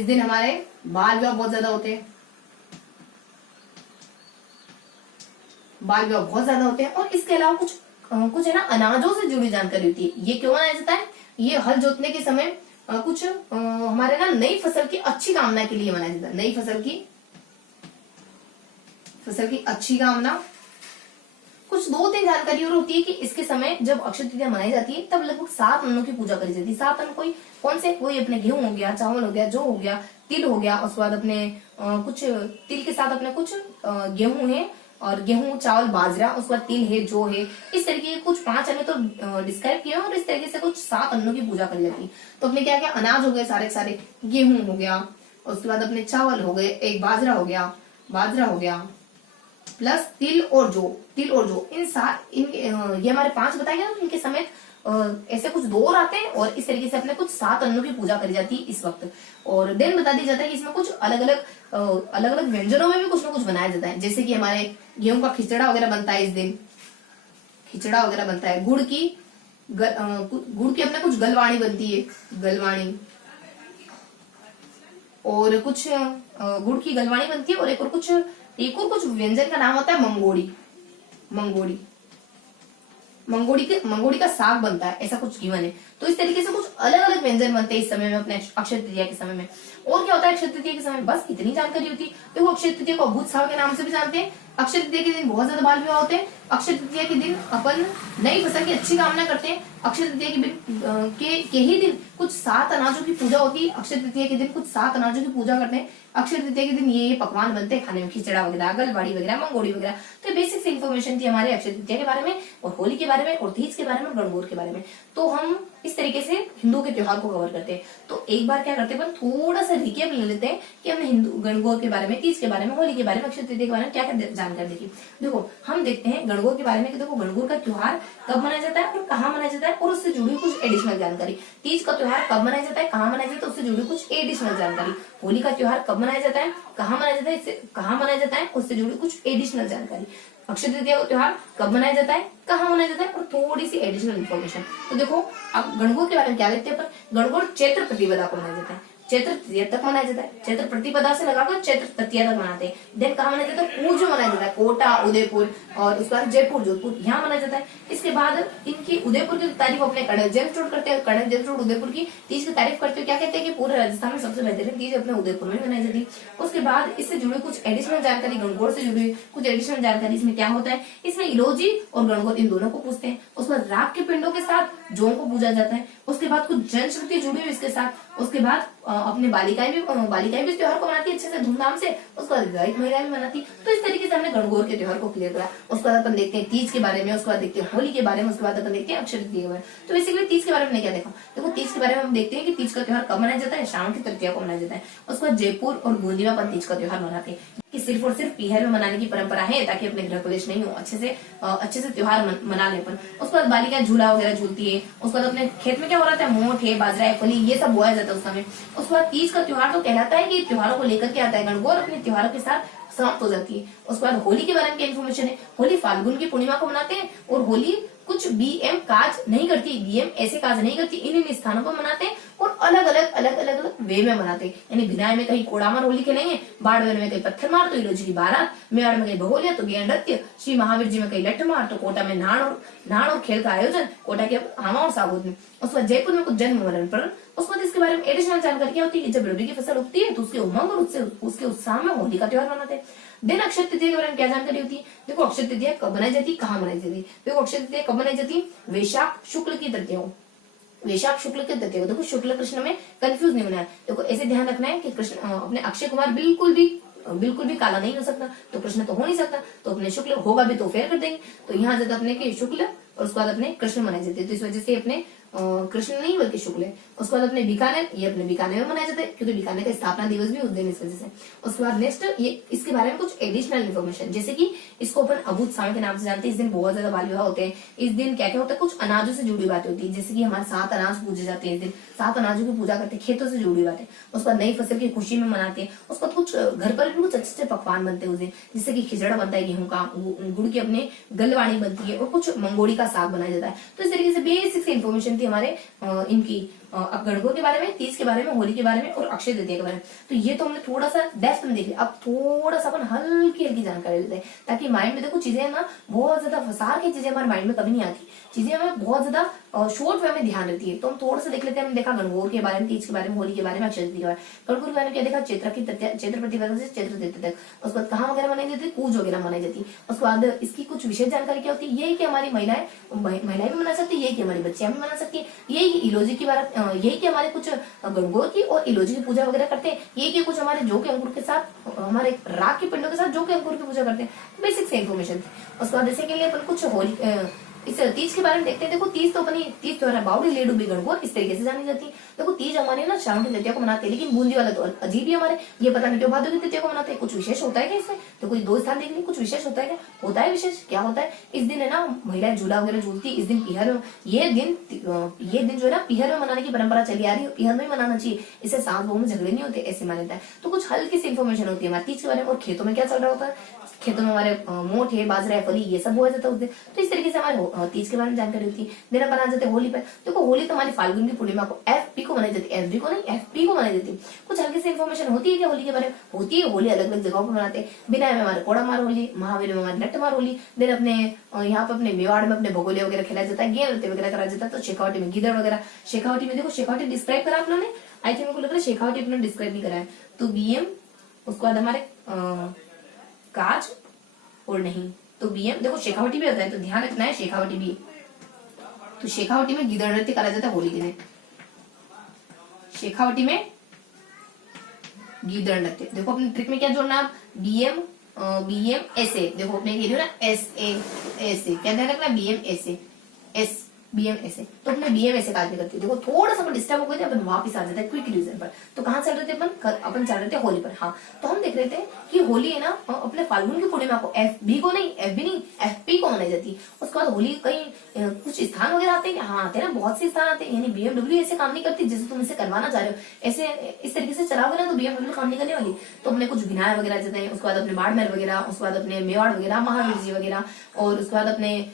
दिन हमारे बाल विवाह बहुत ज्यादा होते हैं। बाल विवाह बहुत ज्यादा होते हैं। और इसके अलावा कुछ है ना अनाजों से जुड़ी जानकारी होती है। ये क्यों मनाया जाता है? ये हल जोतने के समय कुछ हमारे ना नई फसल की अच्छी कामना के लिए मनाया जाता है। नई फसल की अच्छी कामना। कुछ 2-3 जानकारी और होती है कि इसके समय जब अक्षय तृतीया मनाई जाती है तब लगभग 7 अन्नों की पूजा करी जाती है। 7 अन्न कौन से? कोई अपने गेहूं हो गया, चावल हो गया, जौ हो गया, तिल हो गया। उसके बाद अपने कुछ तिल के साथ अपने कुछ गेहूं है, और गेहूं, चावल, बाजरा, उसके बाद तिल है, जौ है। इस तरीके के कुछ 5 अन्न तो डिस्क्राइब किए हैं, और इस तरीके से कुछ 7 अन्नों की पूजा करी जाती है। तो अपने क्या क्या अनाज हो गए, सारे सारे गेहूं हो गया, उसके बाद अपने चावल हो गए, एक बाजरा हो गया, प्लस तिल और जौ ये हमारे 5 बताए गए। इनके समेत ऐसे कुछ 2 और आते हैं, और इस तरीके से अपने कुछ 7 अन्नों की पूजा करी जाती है इस वक्त। और देन बता दिया जाता है कि इसमें कुछ अलग अलग व्यंजनों में भी कुछ ना कुछ बनाया जाता है। जैसे कि हमारे गेहूं का खिचड़ा वगैरह बनता है इस दिन, गुड़ की अपने कुछ गलवाणी बनती है, और कुछ गुड़ की गलवाणी बनती है, और एक और कुछ व्यंजन का नाम होता है मंगोड़ी का साग बनता है, ऐसा कुछ गिवन है। तो इस तरीके से कुछ अलग अलग व्यंजन बनते हैं इस समय में, अपने अक्षय तृतीया के समय में। और क्या होता है अक्षय तृतीया के समय? बस इतनी जानकारी होती है। देखो अक्षय तृतीया को अभूत साव के नाम से भी जानते हैं। अक्षय तृतीया के दिन बहुत ज्यादा बाल विवाह होते हैं। अक्षय तृतीया के दिन अपन नई फसल की अच्छी कामना करते हैं। अक्षय तृतीया के ही दिन कुछ 7 अनाजों की पूजा होती है। अक्षय तृतीया के दिन कुछ 7 अनाजों की पूजा करते हैं। अक्षय तृतीया के दिन ये पकवान बनते हैं खाने में, खिचड़ा वगैरह, गलवाड़ी वगैरह, मंगोड़ी वगैरह। तो बेसिक से इन्फॉर्मेशन थी हमारे अक्षय तृतीया के बारे में, और होली के बारे में, और तीज के बारे में, गणगौर के बारे में। तो हम इस तरीके से हिंदू के त्योहार को कवर करते हैं। तो एक बार क्या करते हैं, थोड़ा सा रिकेप ले लेते हैं कि हमने हिंदू गणगौर के बारे में, तीज के बारे में, होली के बारे में, अक्षय तृतीया के बारे में क्या क्या जानकारी देखी। देखो हम देखते हैं गणगौर के बारे में कि देखो गणगौर का त्योहार कब मनाया जाता है और कहाँ मनाया जाता है, और उससे जुड़ी कुछ एडिशनल जानकारी। तीज का त्योहार कब मनाया जाता है, कहाँ मनाया जाता है, उससे जुड़ी कुछ एडिशनल जानकारी। होली का त्योहार कब मनाया जाता है, कहाँ मनाया जाता है, उससे जुड़ी कुछ एडिशनल जानकारी। अक्षय तृतीया का त्योहार कब मनाया जाता है, कहाँ मनाया जाता है, और थोड़ी सी एडिशनल इन्फॉर्मेशन। तो देखो अब गणगौर के बारे में क्या देखते हैं अपन। गणगौर चैत्र प्रतिपदा को मनाया जाता है, चैत्र तृतीया तक मनाया जाता है। चैत्र प्रतिपदा से लगाकर चैत्र तृतीया तक मनाते हैं। देन कहाँ मनाया जाता है, पूर्व मनाया जाता है, कोटा, उदयपुर, और उसके बाद जयपुर, जोधपुर, यहाँ मनाया जाता है। इसके बाद इनकी उदयपुर की तारीफ अपने कर्नल जेम्स स्टोर करते हैं। कर्नल जेम्स स्टोर उदयपुर की तीज की तारीफ करते हुए क्या कहते हैं कि पूरे राजस्थान में सबसे बेहतरीन तीज अपने उदयपुर में मनाई जाती है। उसके बाद इससे जुड़ी कुछ एडिशनल जानकारी, गणगौर से जुड़ी कुछ एडिशनल जानकारी। इसमें क्या होता है, इसमें इलोजी और गणगौर इन दोनों को पूछते हैं। उसके बाद राग के पिंडों के साथ जौ को पूजा जाता है। उसके बाद कुछ जन श्रुति जुड़ी हुई इसके साथ। उसके बाद अपने बालिकाएं भी इस त्योहार को मनाती है अच्छे से, धूमधाम से। उसके बाद विवाहित महिलाएं भी मनाती। तो इस तरीके से हमने गणगौर के त्योहार को क्लियर करा। उसके बाद अपन देखते हैं तीज के बारे में, उसके बाद देखते हैं होली के बारे में, उसके बाद अपन देखते हैं अक्षय तृतीया के बारे में। तो बेसिकली तीज के बारे में क्या देखा, देखो तीज के बारे में हम देखते हैं कि तीज का त्योहार कब मनाया जाता है, शाम की तृतीया को मनाया जाता है। उसके बाद जयपुर और बूंदी में अपन तीज का त्योहार मनाते हैं कि सिर्फ और सिर्फ पीहर में मनाने की परंपरा है, ताकि अपने गृह प्रवेश नहीं हो, अच्छे से त्योहार मना ले अपन। उसके बाद बालिकाएं झूला वगैरह झूलती है। उसके बाद अपने खेत में क्या हो रहा था, मोठ है, बाजरा है, फली, ये सब बोया जाता है उस समय। उसके बाद तीज का त्योहार तो कहलाता है कि त्योहारों को लेकर के आता है। गणगौर अपने त्योहारों के साथ समाप्त हो जाती है। उसके बाद होली के बारे में क्या इन्फॉर्मेशन है, होली फाल्गुन की पूर्णिमा को मनाते हैं, और होली कुछ बीएम काज नहीं करती, बीएम ऐसे काज नहीं करती, इन स्थानों पर मनाते हैं, और अलग अलग वे में मनाते हैं। यानी भिनाई में कहीं कोड़ामार होली खेलेंगे, बाड़मेर में कहीं पत्थर मार, तो इलोजी की बारात, मेवाड़ में कहीं भगोलिया, तो गेय नृत्य, श्री महावीर जी में कहीं लठ मार, तो कोटा में नाड़ और खेल का आयोजन, कोटा के आमा और साबुत में। उसके बाद जयपुर में कुछ जन्म मरण पर। उसके बाद इसके बारे में एडिशनल जानकारी क्या होती है, जब रबी की फसल उगती है तो उसके उमंग और उसके उत्साह में होली का त्योहार मनाते हैं। दिन अक्षय तृतीया के बारे में क्या जानकारी होती है, देखो अक्षय तृतीया कब मनाई जाती है, कहाँ मनाई जाती है। देखो अक्षय तृतीया कब मनाई जाती है, वैशाख शुक्ल की तृतीया को। देखो शुक्ल कृष्ण में कंफ्यूज नहीं होना है। देखो ऐसे ध्यान रखना है कि कृष्ण अपने अक्षय कुमार बिल्कुल भी काला नहीं हो सकता, तो कृष्ण तो हो नहीं सकता, तो अपने शुक्ल होगा भी तो फेर कर देंगे। तो यहाँ जाता अपने के शुक्ल, और उसके बाद अपने कृष्ण मनाए जाते हैं। तो इस वजह से अपने कृष्ण नहीं बल्कि शुक्ल है। उसके बाद अपने बीकानेर, ये अपने बीकानेर में मनाया जाता है, क्योंकि बीकानेर का स्थापना दिवस भी उस दिन इस वजह से। उसके बाद नेक्स्ट ये इसके बारे में कुछ एडिशनल इन्फॉर्मेशन, जैसे कि इसको अपन अभूत साव के नाम से जानते हैं। इस दिन बहुत ज्यादा बाल विवाह होते हैं। इस दिन क्या क्या होता है, कुछ अनाजों से जुड़ी बातें होती है, जैसे कि हमारे 7 अनाज पूजे जाते हैं। इस दिन 7 अनाजों की पूजा करते हैं, खेतों से जुड़ी बातें। उसके बाद नई फसल की खुशी में मनाते हैं। उसके बाद कुछ घर पर भी कुछ अच्छे पकवान बनते हैं उस दिन, जैसे कि खिचड़ा बनता है गेहूं का, गुड़ की अपने गलवाणी बनती है, और कुछ मंगोड़ी का साग बनाया जाता है। तो इस तरीके से बेसिक से इन्फॉर्मेशन थी थी हमारे इनकी अब गणगौर के बारे में, तीज के बारे में, होली के बारे में और अक्षय तृतीया के बारे में। तो ये तो हमने थोड़ा सा डेप्थ में देख लिया। अब थोड़ा सा अपन हल्की हल्की जानकारी लेते हैं, ताकि माइंड में देखो चीजें ना बहुत ज्यादा फंसा के चीजें हमारे माइंड में कभी नहीं आती, चीजें हमें बहुत ज्यादा शॉर्ट वे में ध्यान रहती है। तो हम थोड़ा सा देख लेते हैं। हमने देखा गणगौर के बारे में, तीज के बारे में, होली के बारे में, अक्षय तृतीया के बारे में। गणगौर के बारे में क्या देखा, चैत्र प्रतिपदा से चैत्र तृतीया तक। उसके बाद कहाँ वगैरह मनाई जाती है, पूज वगैरह मनाई जाती है। उसके बाद इसकी कुछ विशेष जानकारी क्या होती है, यही कि हमारी महिलाएं भी मना सकती है, यही कि हमारी बच्चियां भी मना सकती है, यही इलोजी की बात, यही कि हमारे कुछ गणगौर की और इलोजी की पूजा वगैरह करते हैं, यही कि कुछ हमारे जौ के अंकुर के साथ, हमारे राख के पिंडों के साथ जौ के अंकुर की पूजा करते हैं। बेसिक से इन्फॉर्मेशन थी। उसके बाद जैसे के लिए अपन कुछ होली इस तीज के बारे में देखते हैं। देखो तीज तो अपनी तीज त्योहार बावड़ी लेडू भी गणगौर इस तरीके से जानी जाती है। देखो तीज हमारे ना श्रावण की तृतीया को मनाते हैं, लेकिन बूंदी वाला तो अजीब ही हमारे, ये पता नहीं क्यों भादों की तृतीया को मनाते हैं। कुछ विशेष होता है क्या इसमें? तो कोई दो स्थान देख ली, कुछ विशेष होता है क्या? होता है विशेष। क्या होता है इस दिन? है ना, महिलाएं झूला वगैरह झूलती इस दिन। पिहर ये दिन जो है ना पिहर में मनाने की परंपरा चली आ रही है, पिहर में मनाना चाहिए, इससे सास बहू में झगड़े नहीं होते, ऐसे मान्यता है। तो कुछ हल्की सी इन्फॉर्मेशन होती है हमारे तीज के बारे में। और खेतों में क्या चल रहा होता है, खेतों में हमारे मोठ है, बाजरा है, फली, ये सब बोया जाता है उस दिन। तो इस तरीके से हमारे तीज के बारे में जानकारी होती है। दिन अपन आ जाते हैं होली पर। देखो होली तो हमारी फाल्गुन की पूर्णिमा को FP को मनाई जाती है, FB को नहीं, FP को मनाई जाती है। कुछ हल्की सी इन्फॉर्मेशन होती है क्या होली के बारे में? होती है। होली अलग अलग जगहों पर मनाते हैं। बिना में हमारे कोड़ा मार होली, महावीर में हमारी लट्ट मार होली। देन अपने यहाँ पे अपने मेवाड़ में अपने भगोले वगैरह खेला जाता है, गेम नृत्य वगैरह करा जाता है। तो शेखावटी में गिदड़ वगैरह, शेखावटी में देखो, शेखावटी डिस्क्राइब करा आप लोगों ने, आई थिंक मेरे को लग रहा है शेखावटी अपने डिस्क्राइब नहीं कराया। तो BM, उसके बाद हमारे काज और नहीं, तो BM देखो शेखावटी भी होता है, तो ध्यान रखना है शेखावटी भी। तो शेखावटी में गिदड़ नृत्य करा जाता है होली के दिन। शेखावटी में गिदड़ नृत्य। देखो अपने ट्रिक में क्या जोड़ना आप, BM ऐसे, देखो अपने कह रही हो ना SA ऐसे, क्या ध्यान रखना, BM ऐसे, BM ऐसे। तो अपने BM ऐसे कार्य करती है। देखो थोड़ा सा डिस्टर्ब हो गए थे, अपन वापिस आ जाते हैं क्विक रिवीजन पर। तो कहाँ चल रहे थे अपन चल रहे थे होली पर। हाँ, तो हम देख रहे थे कि होली है ना अपने फाल्गुन की पूर्णिमा को FB को नहीं, FB नहीं, FP को मनाई जाती है। उसके बाद होली कहीं कुछ स्थान वगैरह आते हैं, हाँ आते हैं ना, बहुत से स्थान आते हैं। यानी BMW ऐसे काम नहीं करती जैसे तुम इसे करवाना चाह रहे हो, ऐसे इस तरीके से चलाओगे ना तो BMW काम नहीं करने वाली। तो अपने कुछ भिनाय वगैरह जाते हैं, उसके बाद अपने बाड़मेर वगैरह, उसके बाद अपने मेवाड़ वगैरह, महावीर जी वगैरह, और उसके बाद अपने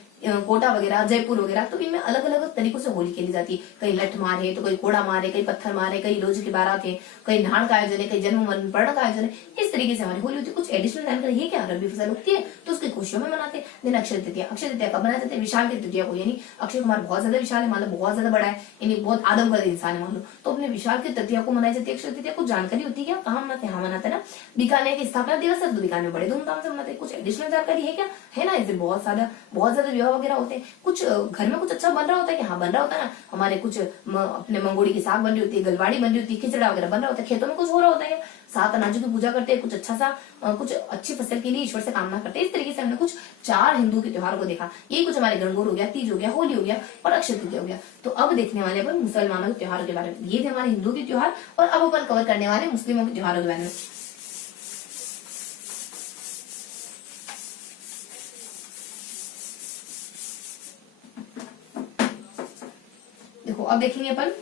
कोटा वगैरह, जयपुर वगैरह। तो इनमें अलग अलग तरीकों से होली खेली जाती है। कहीं लठ मारे तो कोई कोड़ा मारे, कहीं पत्थर मारे, कहीं लोज की बारात है, कहीं नहान का आयोजन है, कहीं जन्म मरण पर्ण का आयोजन है। इस तरीके से हमारी होली होती है। कुछ एडिशनल जानकारी है क्या, रबी फसल उगती है तो उसकी खुशियों में मनाते हैं। दिन अक्षय तृतीया, अक्षय तृतीया कब मनाए जाते हैं? विशाल की तृतीया को। यानी अक्षय कुमार बहुत ज्यादा विशाल है, मतलब बहुत ज्यादा बड़ा है, यानी बहुत आदमकद इंसान है मान लो, तो अपने विशाल की तृतीया को मनाई जाती है। अक्षय तृतीया को जानकारी होती है क्या, कहाँ मनाते हैं? हाँ मनाते हैं ना, बीकानेर की स्थापना दिवस है तो बीकानेर में बड़े धूमधाम से मनाते हैं। कुछ एडिशनल जानकारी है क्या? है ना, इस दिन बहुत ज्यादा विवाह वगैरह होते हैं। कुछ घर में कुछ अच्छा बन रहा होता है कि हाँ बन रहा होता है ना, हमारे कुछ अपने मंगोड़ी की साग बन रही होती है, गलवाड़ी बन रही होती है, खिचड़ा वगैरह बन रहा होता है, खेतों में कुछ हो रहा होता है, 7 अनाजों की पूजा करते हैं, कुछ अच्छा सा कुछ अच्छी फसल के लिए ईश्वर से कामना करते हैं। इस तरीके से हमने कुछ 4 हिंदू के त्योहारों को देखा। ये कुछ हमारे गणगौर हो गया, तीज हो गया, होली हो गया और अक्षय तृतीया हो गया। तो अब देखने वाले अपन मुसलमानों के त्योहारों के बारे में। ये थे हमारे हिंदू के त्योहार, और अब अपन कवर करने वाले मुस्लिमों के त्योहारों के बारे में। देखो अब देखेंगे अपन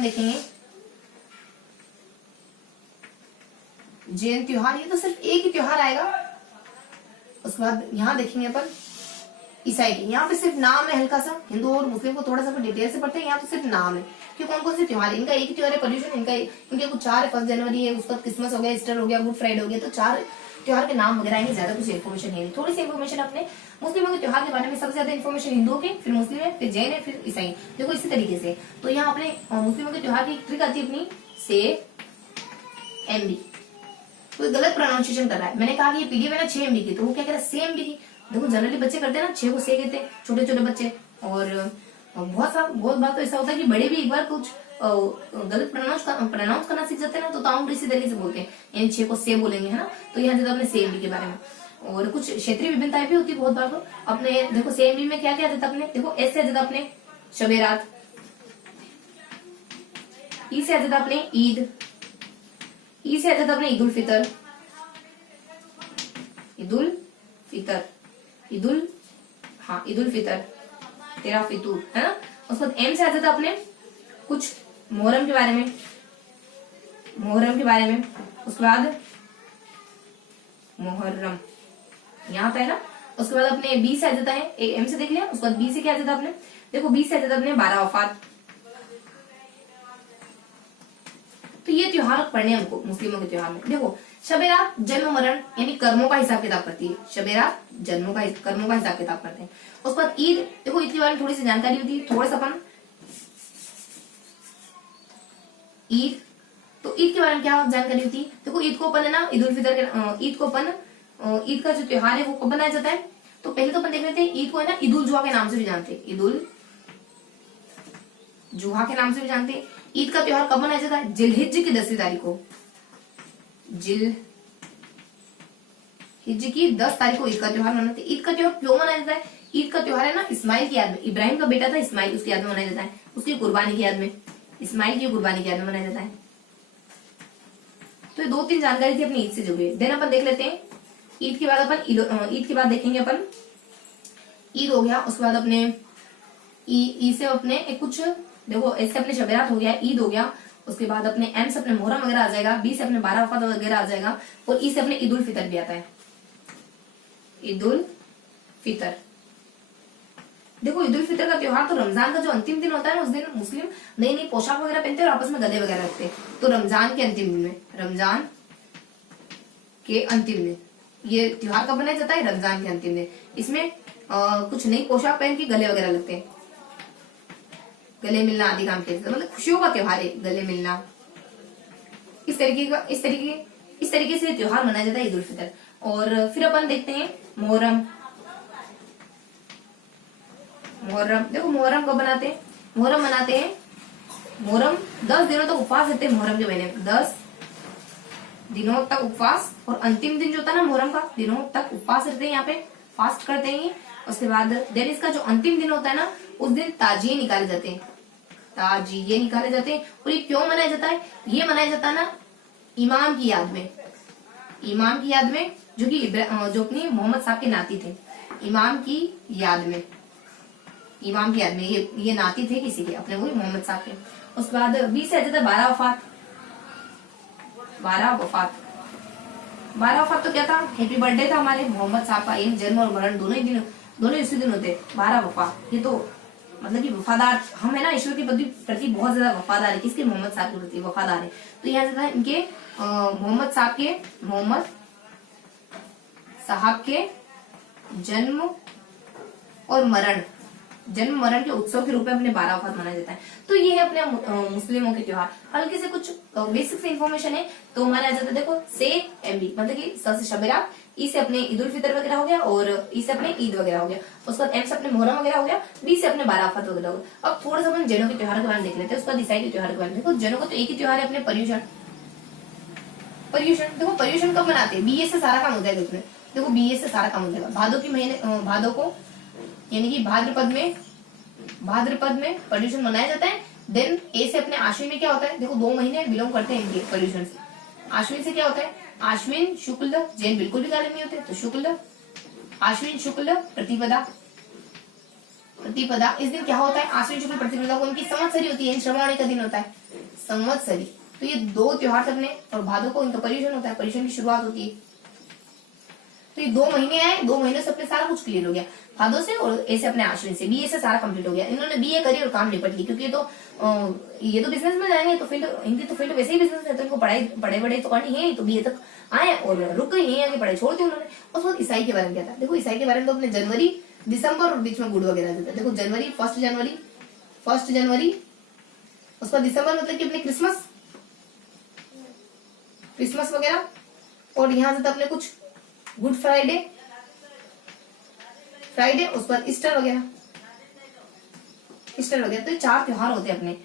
देखेंगे जैन त्योहार। ये तो सिर्फ एक ही त्योहार आएगा। उसके बाद यहाँ देखेंगे अपन ईसाई के। यहाँ पे सिर्फ नाम है हल्का सा, हिंदू और मुस्लिम को थोड़ा सा डिटेल से पढ़ते हैं। यहाँ पे सिर्फ नाम है कि कौन कौन से त्योहार है। इनका एक ही त्योहार है पर्यूषण, इनके कुछ 4 है। 1 जनवरी है, उसका क्रिसमस हो गया, ईस्टर हो गया, गुड फ्राइडे हो गया। तो 4 त्योहार के नाम वगैरह आएंगे, ज्यादा कुछ इन्फॉर्मेशन है नहीं। थोड़ी सी इन्फॉर्मेशन अपने मुस्लिमों के त्योहार के बारे में। सबसे ज्यादा इन्फॉर्मेशन हिंदुओं के, फिर मुस्लिम है, फिर जैन है, फिर ईसाई। देखो इसी तरीके से। तो यहाँ अपने मुस्लिमों के त्योहार की ट्रिक आती है अपनी से MB। कोई गलत प्रोनाउंसिएशन कर रहा है। मैंने कहा कि ये PDF है ना 6 MB की, तो वो क्या कह रहा है सेम MB की। देखो जनरली बच्चे करते हैं ना 6 को से कहते हैं, छोटे छोटे बच्चे। और बहुत बार तो ऐसा होता है कि बड़े भी एक बार कुछ गलत प्रोनाउंस करना सीख जाते हैं ना, तो ताउंड इसी तरीके से बोलते हैं, यानी 6 को से बोलेंगे, है ना। तो यहाँ जैसे अपने से MB के बारे में। और कुछ क्षेत्रीय विभिन्नताएं भी होती है बहुत बार। तो अपने देखो से MB में क्या क्या आता अपने, देखो एस से आता अपने शबे रात, ई से आता अपने ईद, ई से आता अपने ईद उल फितर, ईद उल फितर, तेरा फितूर, है ना। उसके बाद एम से आता था अपने कुछ मोहर्रम के बारे में, उसके बाद मुहर्रम, यहाँ पे है ना। उसके बाद अपने बी से आ जाता है, एम से देख लिया, उसके बाद बी से क्या आ जाता है अपने, देखो बी से आ जाता है अपने 12 वफात। तो ये त्योहार पढ़ने हमको मुस्लिमों के त्योहार में। देखो शबे रात जन्म मरण यानी कर्मों का हिसाब किताब करती है, शबे रात जन्मों का कर्मों का हिसाब किताब करते हैं। उसके बाद ईद, देखो ईद के बारे में थोड़ी सी जानकारी होती है, थोड़ा सा अपन ईद, तो ईद के बारे में क्या जानकारी होती है, देखो ईद को अपन है ना ईद उल फितर के, ईद को अपन ईद का जो त्योहार है वो कब मनाया जाता है, तो पहले तो अपन देख लेते हैं ईद को है ना ईद उल जुहा के नाम से भी जानते हैं, ईद उल जुहा के नाम से भी जानते हैं। ईद का त्योहार कब मनाया जाता है, जिलहिज की 10वीं तारीख को, जिलहिज की 10 तारीख को ईद का त्योहार मनाते हैं। ईद का त्योहार क्यों मनाया जाता है, ईद का त्योहार है ना इस्माइल की याद में, इब्राहिम का बेटा था इस्माइल, उसकी याद में मनाया जाता है, उसकी कुर्बानी की याद में, इस्माइल की कुर्बानी की याद में मनाया जाता है। तो ये 2-3 जानकारी थी अपनी ईद से जुड़ी। देन अपन देख लेते हैं ईद के बाद अपन ईद के बाद देखेंगे अपन ईद हो गया, उसके बाद अपने ई से अपने कुछ देखो ऐसे अपने शबेरात हो गया, ईद हो गया, उसके बाद अपने एम से अपने मुहर्रम वगैरह आ जाएगा, बी से अपने 12 वफात वगैरह आ जाएगा, और ई से अपने ईद उल फितर भी आता है, ईद उल फितर। देखो ईद उल फितर का त्योहार तो रमजान का जो अंतिम दिन होता है ना, उस दिन मुस्लिम नई नई पोशाक वगैरह पहनते हैं और आपस में गले वगैरह रखते हैं। तो रमजान के अंतिम दिन में, रमजान के अंतिम दिन ये त्योहार कब मनाया जाता है, रमजान के अंतिम दिन। इसमें कुछ नई पोशाक पहन के गले वगैरह लगते हैं, गले मिलना आदि काम के, मतलब खुशियों का त्योहार है गले मिलना। इस तरीके से त्योहार मनाया जाता है ईद उल फितर। और फिर अपन देखते हैं मुहर्रम। देखो मुहर्रम कब बनाते हैं, मुहर्रम मनाते हैं, मुहर्रम 10 दिनों तक उपवास रहते हैं, मुहर्रम के महीने में 10 दिनों तक उपवास, और अंतिम दिन जो होता है ना मुहर्रम का, दिनों तक उपवास रहते हैं, यहाँ पे फास्ट करते हैं। उसके बाद देन इसका जो अंतिम दिन होता है ना, उस दिन ताजिए निकाले जाते हैं, ताजिए निकाले जाते हैं। और ये क्यों मनाया जाता है, ये मनाया जाता है ना इमाम की याद में, इमाम की याद में, जो कि जो अपनी मोहम्मद साहब के नाती थे, इमाम की याद में, इमाम की याद में, ये नाती थे किसी के, अपने वही मोहम्मद साहब के। उसके बाद 20 से आ जाता है 12 वफात। 12 वफात तो क्या था, हैप्पी बर्थडे था हमारे मोहम्मद साहब का, ये जन्म और मरण दोनों इसी दिन होते हैं। 12 वफात, ये तो मतलब कि वफादार, हम है ना ईश्वर के प्रति बहुत ज्यादा वफादार है, किसके, मोहम्मद साहब के प्रति वफादार है। तो यहाँ जाता है इनके मोहम्मद साहब के जन्म और मरण के उत्सव के रूप में अपने 12 वफात मनाया जाता है। तो ये है अपने मुस्लिमों के त्योहार। हल्के से कुछ बेसिक से इन्फॉर्मेशन है तो मनाया जाता है। देखो से एम बी मतलब कि स से शबेरात, ई से अपने ईद उल फितर वगैरह हो गया, और ई से अपने ईद वगैरह हो गया, उसके बाद एम से अपने मुहर्रम वगैरह हो गया, बी से अपने 12 वफात वगैरह हो गया। अब थोड़ा सा अपन जैनों के त्योहार के बारे में देख लेते हैं, उसके बाद ईसाई के त्योहार के बारे में। देखो जैनों का तो एक ही त्योहार है अपने पर्युषण। देखो पर्युषण कब मनाते हैं, बीए से सारा काम हो जाएगा इसमें। देखो बीए से सारा काम हो जाएगा, भादों को यानी कि भाद्रपद में पर्युषण मनाया जाता है। देन ए से अपने आश्विन में क्या होता है, देखो 2 महीने बिलोंग करते हैं इनके पर्युषण से। आश्विन से क्या होता है, आश्विन शुक्ल, जैन बिल्कुल भी काले नहीं होते, तो शुक्ल, आश्विन शुक्ल प्रतिपदा। इस दिन क्या होता है, आश्विन शुक्ल प्रतिपदा को उनकी संवत्सरी होती है, श्रवण का दिन होता है संवत्सरी। तो ये 2 त्योहार अपने, और भादों को इनका पर्युषण होता है, पर्युषण की शुरुआत होती है। तो ये 2 महीने आए, 2 महीने से अपने सारा कुछ क्लियर हो गया, भादों से और ऐसे अपने आश्विन से। बीए से सारा कंप्लीट हो गया, इन्होंने बीए करी और काम निपट ली, क्योंकि ये तो बिजनेस में जाएंगे, तो फील्ड इनकी तो फील्ड वैसे ही बिजनेस है, तो इनको पढ़ाई तो करनी है, तो बीए तक आए और रुक गई, यही आगे पढ़ाई छोड़ दी उन्होंने। और उसके बाद ईसाई के बारे में क्या था, देखो ईसाई के बारे में तो अपने जनवरी, दिसंबर और बीच में गुड़ वगैरह देता है। देखो जनवरी 1 जनवरी, उसके बाद दिसंबर मतलब कि अपने क्रिसमस वगैरह, और यहाँ से अपने कुछ गुड फ्राइडे, उसके बाद ईस्टर वगैरह। तो 4 त्योहार होते हैं अपने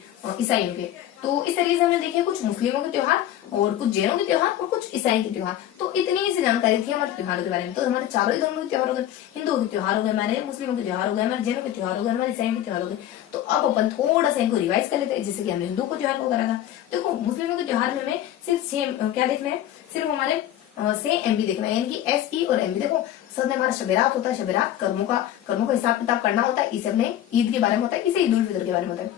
ईसाइयों के। तो इस तरीके से हमने देखे कुछ मुस्लिमों के त्योहार, और कुछ जैनों के त्योहार, और कुछ ईसाई के त्योहार। तो इतनी ही सी जानकारी थी हमारे त्योहारों के बारे में। तो हमारे चारों ही धर्मों के त्योहार हो गए, हिंदुओं के त्योहार हो गए, हमारे मुस्लिमों के त्योहार हो गए, हमारे जैनों के त्योहार हो गए, हमारे ईसाइयों के त्योहार हो गए। तो अब अपन थोड़ा सा इनको रिवाइज कर लेते हैं, जैसे कि हमने हिंदुओं को त्योहार को करा था। देखो मुस्लिमों के त्योहार में हमें सिर्फ सेम क्या देखना है, सिर्फ हमारे से एमबी देखना है, यानी कि एस ई और एमबी। देखो सब में हमारा शबेरात होता है, शबेरात कर्मों का हिसाब किताब करना होता है, इसे अपने ईद के बारे में होता है, इसे ईद उल फितर के बारे में होता है।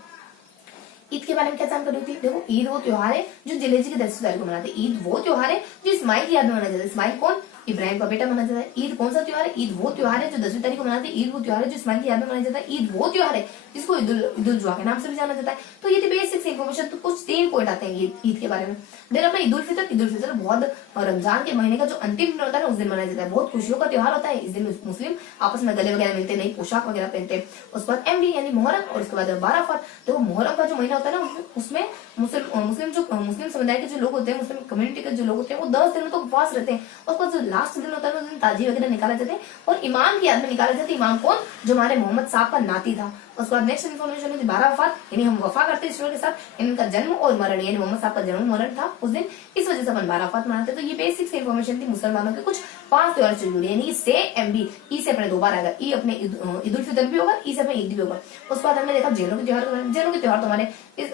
ईद के बारे में क्या जानकारी होती है? देखो ईद वो त्योहार है जो जिलेजी की 10वीं तारीख को मनाते हैं। ईद वो त्योहार है जो इस्माइल की याद में मनाया जाता है। इस्माइल कौन? इब्राहिम का बेटा माना जाता है। ईद कौन सा त्योहार है? ईद वो त्योहार है जो 10वीं तारीख को मनाते हैं। ईद वो त्योहार है जो इस्माइल की याद में मनाया जाता है। ईद वो त्योहार है जिसको ईद उल जुहा के नाम से भी जाना जाता है। तो ये बेसिक इन्फॉर्मेशन। तो कुछ 3 पॉइंट आते हैं ईद के बारे में। देन अपना ईद उल फितर बहुत रमजान के महीने का जो अंतिम दिन होता है उस दिन मनाया जाता है। बहुत खुशियों का त्योहार होता है। इस दिन मुस्लिम आपस में गले वगैरह मिलते हैं, नई पोशाक वगैरह पहनते हैं। उसके बाद एमडी यानी मुहर्रम, और उसके बाद 12 फर। तो मुहर्रम का जो महीना होता है ना उसमें मुस्लिम समुदाय के जो लोग होते हैं, मुस्लिम कम्युनिटी के जो लोग होते हैं, वो 10 दिन तो उपवास रहते हैं। उसके बाद जो लास्ट दिन होता है उस दिन ताजी वगैरह निकाला जाते हैं और इमाम की याद में निकाला जाता है। इमाम कौन? जो हमारे मोहम्मद साहब का नाती था। उसके बाद नेक्स्ट इन्फॉर्मेशन है 12 वफात, यानी हम वफा करते हैं ईश्वर के साथ। इनका जन्म और मरण, यानी मोहम्मद साहब का जन्म मरण था उस दिन, इस वजह से अपन 12 वफात मनाते हैं। तो ये बेसिक से इन्फॉर्मेशन थी मुसलमानों के कुछ 5 त्योहार से जुड़ी, यानी से एमबी। ई से अपने 2 बार आएगा। ई अपने ईद उल फितर भी होगा, ई से अपने ईद भी होगा। उसके बाद हमने देखा जैनों के त्योहार। जैनों के त्योहार तो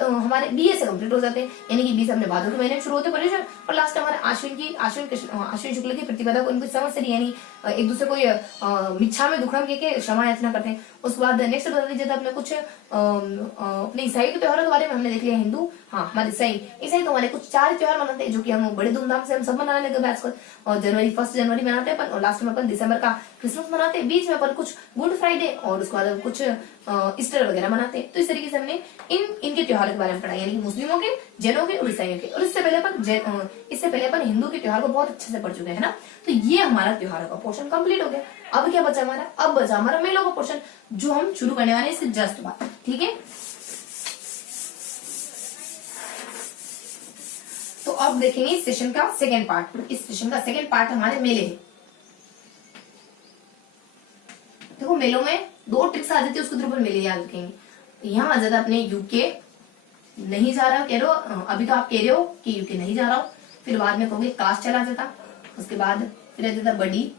हमारे बीए से कंप्लीट हो जाते हैं, यानी कि 20 अपने भादों के महीने में शुरू होते हैं और लास्ट हमारे आश्विन शुक्ल की प्रतिपदा को इनको समझ यानी एक दूसरे को मिच्छा में दुखम के क्षमा याचना करते हैं। उसके बाद नेक्स्ट बता दीजिए अपने कुछ अपने ईसाई के त्योहारों के बारे में हमने देख लिया। हिंदू, हाँ हमारे ईसाई तो हमारे कुछ 4 त्योहार मनाते हैं जो कि हम बड़े धूमधाम से हम सब मनाने लगे आजकल। और जनवरी 1 जनवरी मनाते हैं अपन, और लास्ट में अपन दिसंबर का क्रिसमस मनाते हैं। बीच में अपन कुछ गुड फ्राइडे और उसके बाद कुछ ईस्टर वगैरह मनाते हैं। तो इस तरीके से हमने इनके त्योहारों के बारे में पढ़ा, यानी कि मुस्लिमों के, जैनों के और ईसाइयों के। और इससे पहले अपन हिंदू के त्योहार को बहुत अच्छे से पढ़ चुके हैं ना। तो ये हमारा त्योहारों का पोर्शन कंप्लीट हो गया। अब क्या बचा हमारा? अब बचा हमारा मेलों का पोर्शन, जो हम शुरू करने वाले हैं इससे जस्ट बाद। ठीक है, तो अब देखेंगे इस सेशन का सेकेंड पार्ट। इस सेशन का सेकेंड पार्ट हमारे मेले है। देखो मेलों में 2 ट्रिक्स आ जाती है, उसके ऊपर मेले याद रखेंगे। यहाँ आ जाता अपने यूके नहीं जा रहा, कह रहे हो अभी तो आप कह रहे हो कि यूके नहीं जा रहा हो, फिर बाद में कहोगे काश चला जाता। उसके बाद फिर आ जाता बड़ी,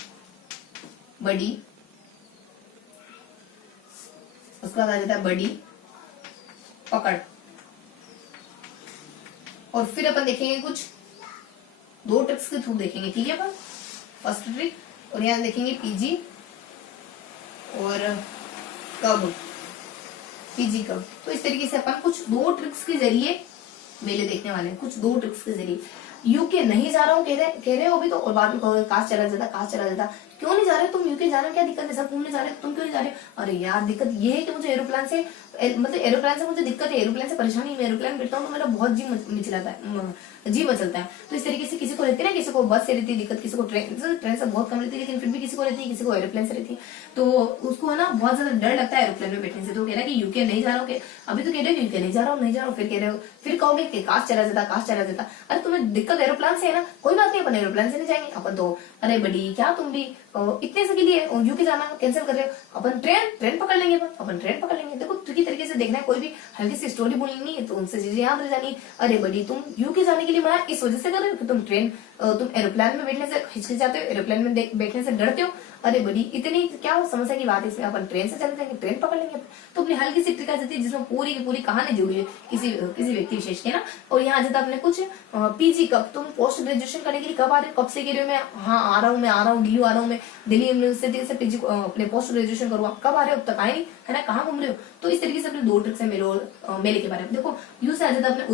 उसके बाद आ जाता बड़ी पकड़। और फिर अपन देखेंगे कुछ 2 ट्रिक्स के थ्रू देखेंगे। ठीक है, अपन फर्स्ट ट्रिक, और यहाँ देखेंगे पीजी और कब, पीजी कब। तो इस तरीके से अपन कुछ 2 ट्रिक्स के जरिए मेले देखने वाले हैं। कुछ 2 ट्रिक्स के जरिए यूके नहीं जा रहा हूँ कह रहे हो अभी तो, और बाद में कहोगे काश चला जाता। क्यों नहीं जा रहे तुम यूके? जाना क्या दिक्कत है? सब घूमने जा रहे हो, तुम क्यों नहीं जा रहे? अरे यार दिक्कत ये है कि मुझे एरोप्लेन से मुझे दिक्कत है, एरोप्लेन से परेशानी। मैं एरोप्लेन बैठता हूँ तो मेरा बहुत जी मचलता है। तो इस तरीके से किसी को रहती है ना, किसी को बस से रहती है दिक्कत, किसी को ट्रेन से बहुत कम रहती है, लेकिन फिर भी किसी को रहती है, किसी को एरोप्लेन से रहती है। तो उसको है ना बहुत ज्यादा डर लगता है एरोप्लेन में बैठने से। तो कह रहा है कि यूके नहीं जा रहा हूँ, अभी तो कह रहे हो यूके नहीं जा रहा हूँ, फिर कह रहे हो, फिर कहोगे कि काश चला जाता। अरे तुम्हें दिक्कत एरोप्लेन से है ना, कोई बात नहीं, अपन एरोप्लेन से नहीं जाएंगे अपन तो। अरे बड़ी क्या तुम भी इतने से के लिए यूके जाना कैंसिल कर रहे हो? अपन ट्रेन पकड़ लेंगे। देखो ट्रिकी तरीके से देखना है, कोई भी हल्की सी स्टोरी बोलनी है तो उनसे चीजें याद रह जानी। अरे बड़ी तुम यूके जाने के लिए मना इस वजह से कर रहे हो कि तुम एरोप्लेन में बैठने से हिचकिचाते हो, एरोप्लेन में बैठने से डरते हो। अरे बड़ी इतनी क्या समस्या की बात है इसमें, अपन ट्रेन से चले जाएंगे, ट्रेन पकड़ लेंगे। तो अपनी हल्की सी ट्रिक आ जाती है जिसमें पूरी की पूरी कहानी जुड़ी है किसी व्यक्ति विशेष के ना। और यहाँ आ जाता अपने कुछ पीजी कब, तुम पोस्ट ग्रेजुएशन करने के लिए कब आ रहे हो, कब से कह रहे हो मैं हाँ आ रहा हूँ, दिल्ली आ रहा हूँ, मैं दिल्ली यूनिवर्सिटी से पीजी अपने पोस्ट ग्रेजुएशन करूंगा। कब आ रहे हो? अब तक आए नहीं है ना, कहाँ घूम रहे हो? तो इस तरीके से अपने 2 ट्रिक्स है मेले के बारे में। देखो यू से आ जाता अपने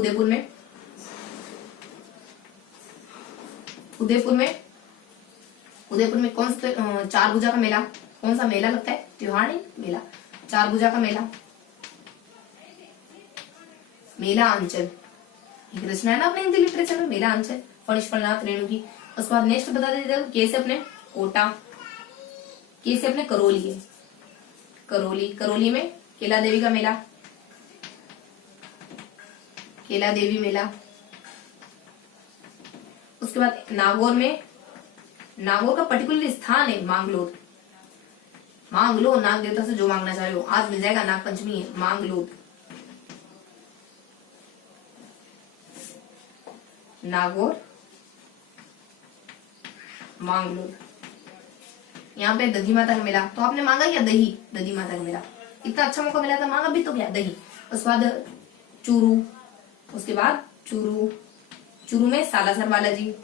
उदयपुर में कौन सा 4 भुजा का मेला, कौन सा मेला लगता है? त्योहार नहीं, मेला। 4 भुजा का मेला आंचल, एक रचना है ना अपने हिंदी लिटरेचर में, मेला आंचल, फणीश्वरनाथ रेणु की। उसके बाद नेक्स्ट बता देते हैं के से अपने कोटा, के से अपने करौली है, करौली में केला देवी का मेला, केला देवी मेला। उसके बाद नागौर का पर्टिकुलर स्थान है मांगलोद, नाग देवता से जो मांगना चाहे हो आज मिल जाएगा, नाग पंचमी है, मांगलोद, नागौर मांगलोद। यहाँ पे दधी माता का मेला, तो आपने मांगा क्या? दधी माता का मेला, इतना अच्छा मौका मिला था, मांगा भी तो क्या? दही। उसके बाद चूरू में सालासर बालाजी,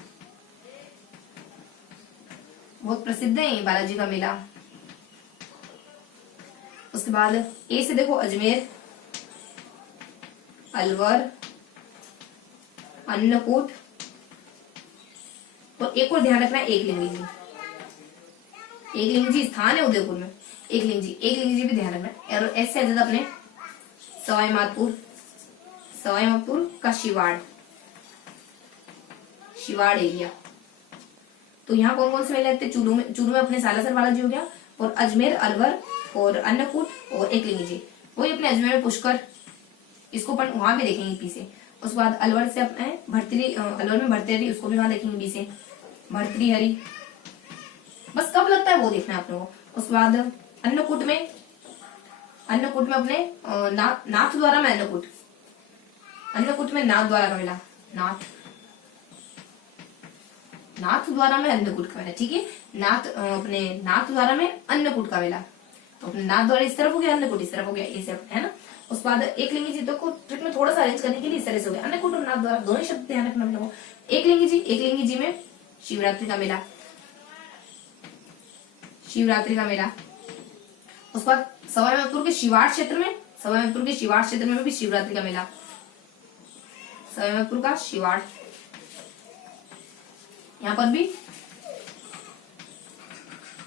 बहुत प्रसिद्ध है ये बालाजी का मेला। उसके बाद ए से देखो अजमेर, अलवर, अन्नकूट, और एक और ध्यान रखना है एकलिंगी जी। एकलिंगी जी स्थान है उदयपुर में, एकलिंगी जी भी ध्यान रखना है। और ऐसे आ जाता अपने सवाई माधोपुर, सवाई माधोपुर का शिवाड़ एरिया। तो यहाँ कौन कौन से मेले लगते हैं? चूरू में अपने सालासर बालाजी हो गया, और अजमेर, अलवर और अन्नकूट और एकलिंगी जी। वही अपने अजमेर में पुष्कर, इसको वहां भी देखेंगे पी से। उसके बाद अलवर से अपने अलवर में भर्तृहरि, उसको भी वहां देखेंगे बी से, भर्तृहरि। बस कब लगता है वो देखना है आप लोगों को। उसके बाद अन्नकूट में अपने नाथ द्वारा में अन्नकूट में नाथ द्वारा का मेला, नाथ द्वारा में अन्नकूट का मेला, ठीक है। अपने नाथ द्वारा में अन्नकूट का मेला। तो अपने नाथ द्वारा इस तरफ हो गया, अन्नकूट इस तरफ हो गया, ऐसे है ना। उसके बाद एकलिंगी जी को ट्रिक में थोड़ा सा अरेंज करने के लिए इस तरह से हो गया, अन्नकूट और नाथ द्वारा दोनों ही शब्द ध्यान रखना लोगों। एकलिंगी जी में शिवरात्रि का मेला, उसके बाद सवाई माधोपुर के शिवाड़ क्षेत्र में भी शिवरात्रि का मेला, सवाई माधोपुर का शिवाड़, यहाँ पर भी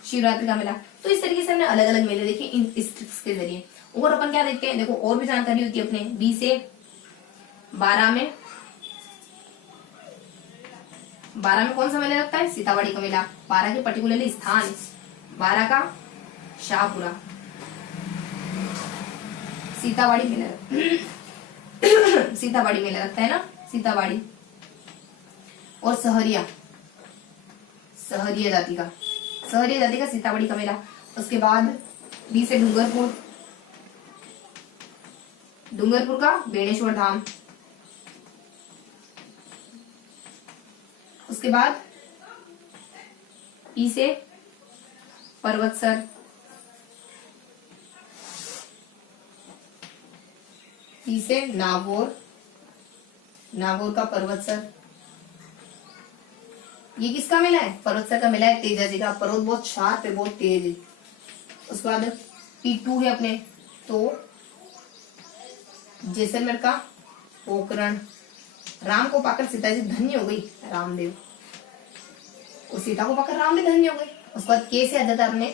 शिवरात्रि का मेला। तो इस तरीके से हमने अलग अलग मेले देखे इस ट्रिक्स के जरिए। और अपन क्या देखते हैं, देखो और भी जानकारी होती है अपने 20 से 12 में। 12 में कौन सा मेला लगता है? सीतावाड़ी का मेला। 12 के पर्टिकुलरली स्थान, 12 का शाहपुरा, सीतावाड़ी मेला सीतावाड़ी मेला लगता है ना, सीतावाड़ी। और सहरिया जाति का सीतावाड़ी का मेला। उसके बाद 20 से डूंगरपुर का बेणेश्वर धाम। उसके बाद पी से पर्वतसर, पी से नागौर का पर्वतसर। ये किसका मेला है? पर्वतसर का मेला है, तेजा जी का। पर्वत बहुत शार्प है, बहुत तेज है। उसके बाद P2 है अपने तो जैसलमेर का पोखरण। राम को पाकर सीता जी धन्य हो गई, रामदेव। और सीता को पाकर राम भी धन्य हो गए। उसके बाद के से आ जाता है अपने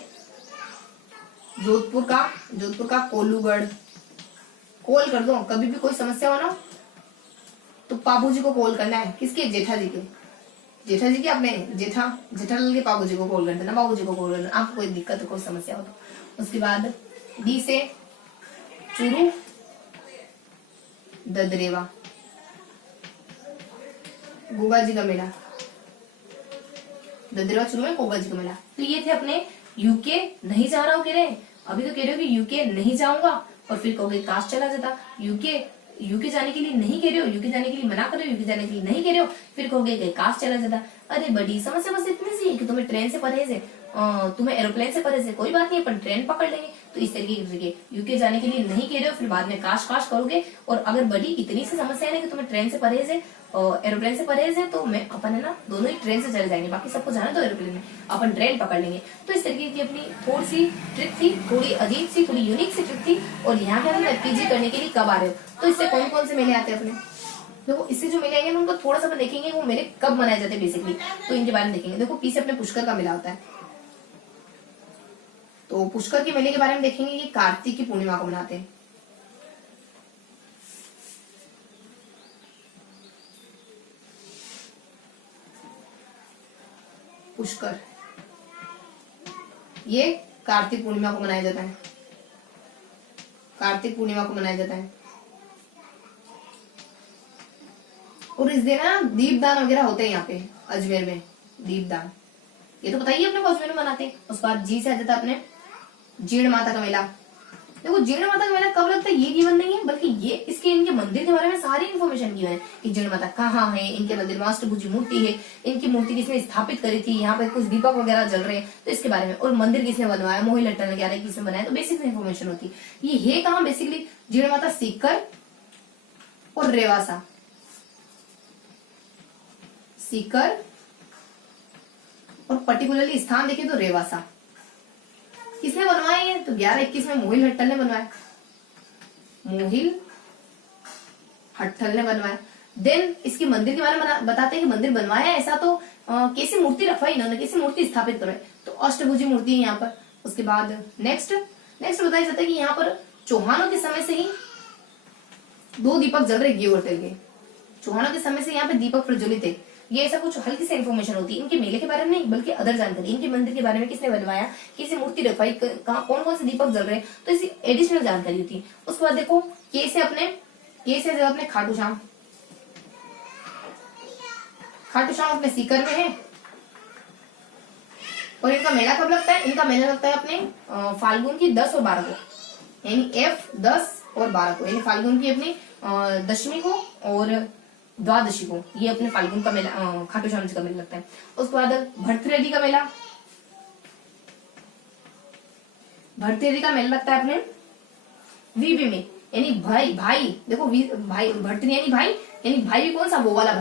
जोधपुर का कोलूगढ़। कॉल कर दो, कभी भी कोई समस्या हो ना तो पापू जी को कॉल करना है। किसके? जेठा जी के अपने जेठालाल के पापू जी को कॉल करना, बाबू जी को कॉल करना, आपको कोई दिक्कत हो, कोई समस्या हो तो। उसके बाद डी से चूरू ददरेवा, गोगा जी का मेला, ददरेवा चूरू में गोगा जी का मेला। तो ये थे अपने यूके नहीं जा रहा हो कह रहे, अभी तो कह रहे हो कि यूके नहीं जाऊंगा और फिर कहोगे काश चला जाता। यूके जाने के लिए नहीं कह रहे हो, यूके जाने के लिए मना कर रहे हो, यूके जाने के लिए नहीं कह रहे हो, फिर कहोगे काश चला जाता। अरे बड़ी समस्या बस इतनी सी है कि तुम्हें ट्रेन से परहेज है, तुम्हें एरोप्लेन से परहेज है, कोई बात नहीं, अपन ट्रेन पकड़ लेंगे। तो इस तरीके की यूके जाने के लिए नहीं कह रहे हो, फिर बाद में काश काश करोगे। और अगर बड़ी इतनी सी समस्या है कि तुम्हें ट्रेन से परहेज है और एरोप्लेन से परहेज है, तो अपन है ना दोनों ही ट्रेन से चले जाएंगे, बाकी सबको जाना तो एरोप्लेन में, अपन ट्रेन पकड़ लेंगे। तो इस तरीके की अपनी थोड़ी सी ट्रिक थी, थोड़ी अजीब सी, थोड़ी यूनिक सी ट्रिक थी। और यहाँ पे हम पीजी करने के लिए कब आ रहे हो, तो इससे कौन कौन से मेले आते हैं अपने, देखो इससे जो मेले आएंगे उनको थोड़ा सा अपन देखेंगे वो मेले कब मनाए जाते हैं बेसिकली, तो इनके बारे में देखेंगे। देखो पी से अपने पुष्कर का मेला होता है, तो पुष्कर के मेले के बारे में देखेंगे। ये कार्तिक की पूर्णिमा को मनाते हैं। पुष्कर ये कार्तिक पूर्णिमा को मनाया जाता है, कार्तिक पूर्णिमा को मनाया जाता है। और इस दिन ना दीपदान वगैरह होते हैं यहाँ पे अजमेर में, दीपदान, ये तो बताइए अपने को अजमेर में मनाते हैं। उसके बाद जी से आ जाता है अपने जीर्ण माता का मेला। देखो जीर्ण माता का मेला कब लगता है ये गिवन नहीं है, बल्कि ये इसके इनके मंदिर के बारे में सारी इन्फॉर्मेशन गिवन है कि जीर्ण माता कहाँ है, इनके मंदिर में अष्टभुजी मूर्ति है, इनकी मूर्ति किसने स्थापित करी थी, यहाँ पे कुछ दीपक वगैरह जल रहे हैं तो इसके बारे में, और मंदिर किसने बनवाया, मोहिल अट्टल ने किसने बनाया, तो बेसिक इन्फॉर्मेशन होती है। ये है कहाँ बेसिकली जीर्ण माता? सीकर और रेवासा, सीकर और पर्टिकुलरली स्थान देखें तो रेवासा। किसने बनवाया ये? तो 1121 में मोहिल हट्टल ने बनवाया, मोहिल हट्ठल ने बनवाया। देन इसके मंदिर के बारे में बताते हैं कि मंदिर बनवाया ऐसा तो कैसी मूर्ति रखवाई इन्होंने, कैसी मूर्ति स्थापित करवाई, तो अष्टभुजी मूर्ति है यहाँ पर। उसके बाद नेक्स्ट बताया जाता है कि यहाँ पर चौहानों के समय से ही 2 दीपक जल रहे घी और तेल के। चौहानों के समय से यहाँ पे दीपक प्रज्वलित है। ये ऐसा कुछ हल्की सी इन्फॉर्मेशन होती है, इनके मेले के बारे में नहीं बल्कि अदर जानकारी, इनके मंदिर के बारे में किसने बनवाया, किसी मूर्ति रखवाई, कौन कौन से दीपक जल रहे, तो इसी एडिशनल जानकारी होती है। उसके बाद देखो के से अपने खाटू श्याम अपने सीकर में है। और इनका मेला कब लगता है, इनका मेला लगता है अपने फाल्गुन की 10 और 12 को, यानी F10 और 12 को, यानी फाल्गुन की अपनी दशमी को और द्वादशी को, ये अपने फाल्गुन का मेला खाटू श्याम जी का मेला लगता है। उसके बाद भरथरी का मेला लगता है अपने वीवी में, यानी भाई देखो भाई भरथरी यानी भाई भी कौन सा, वो वाला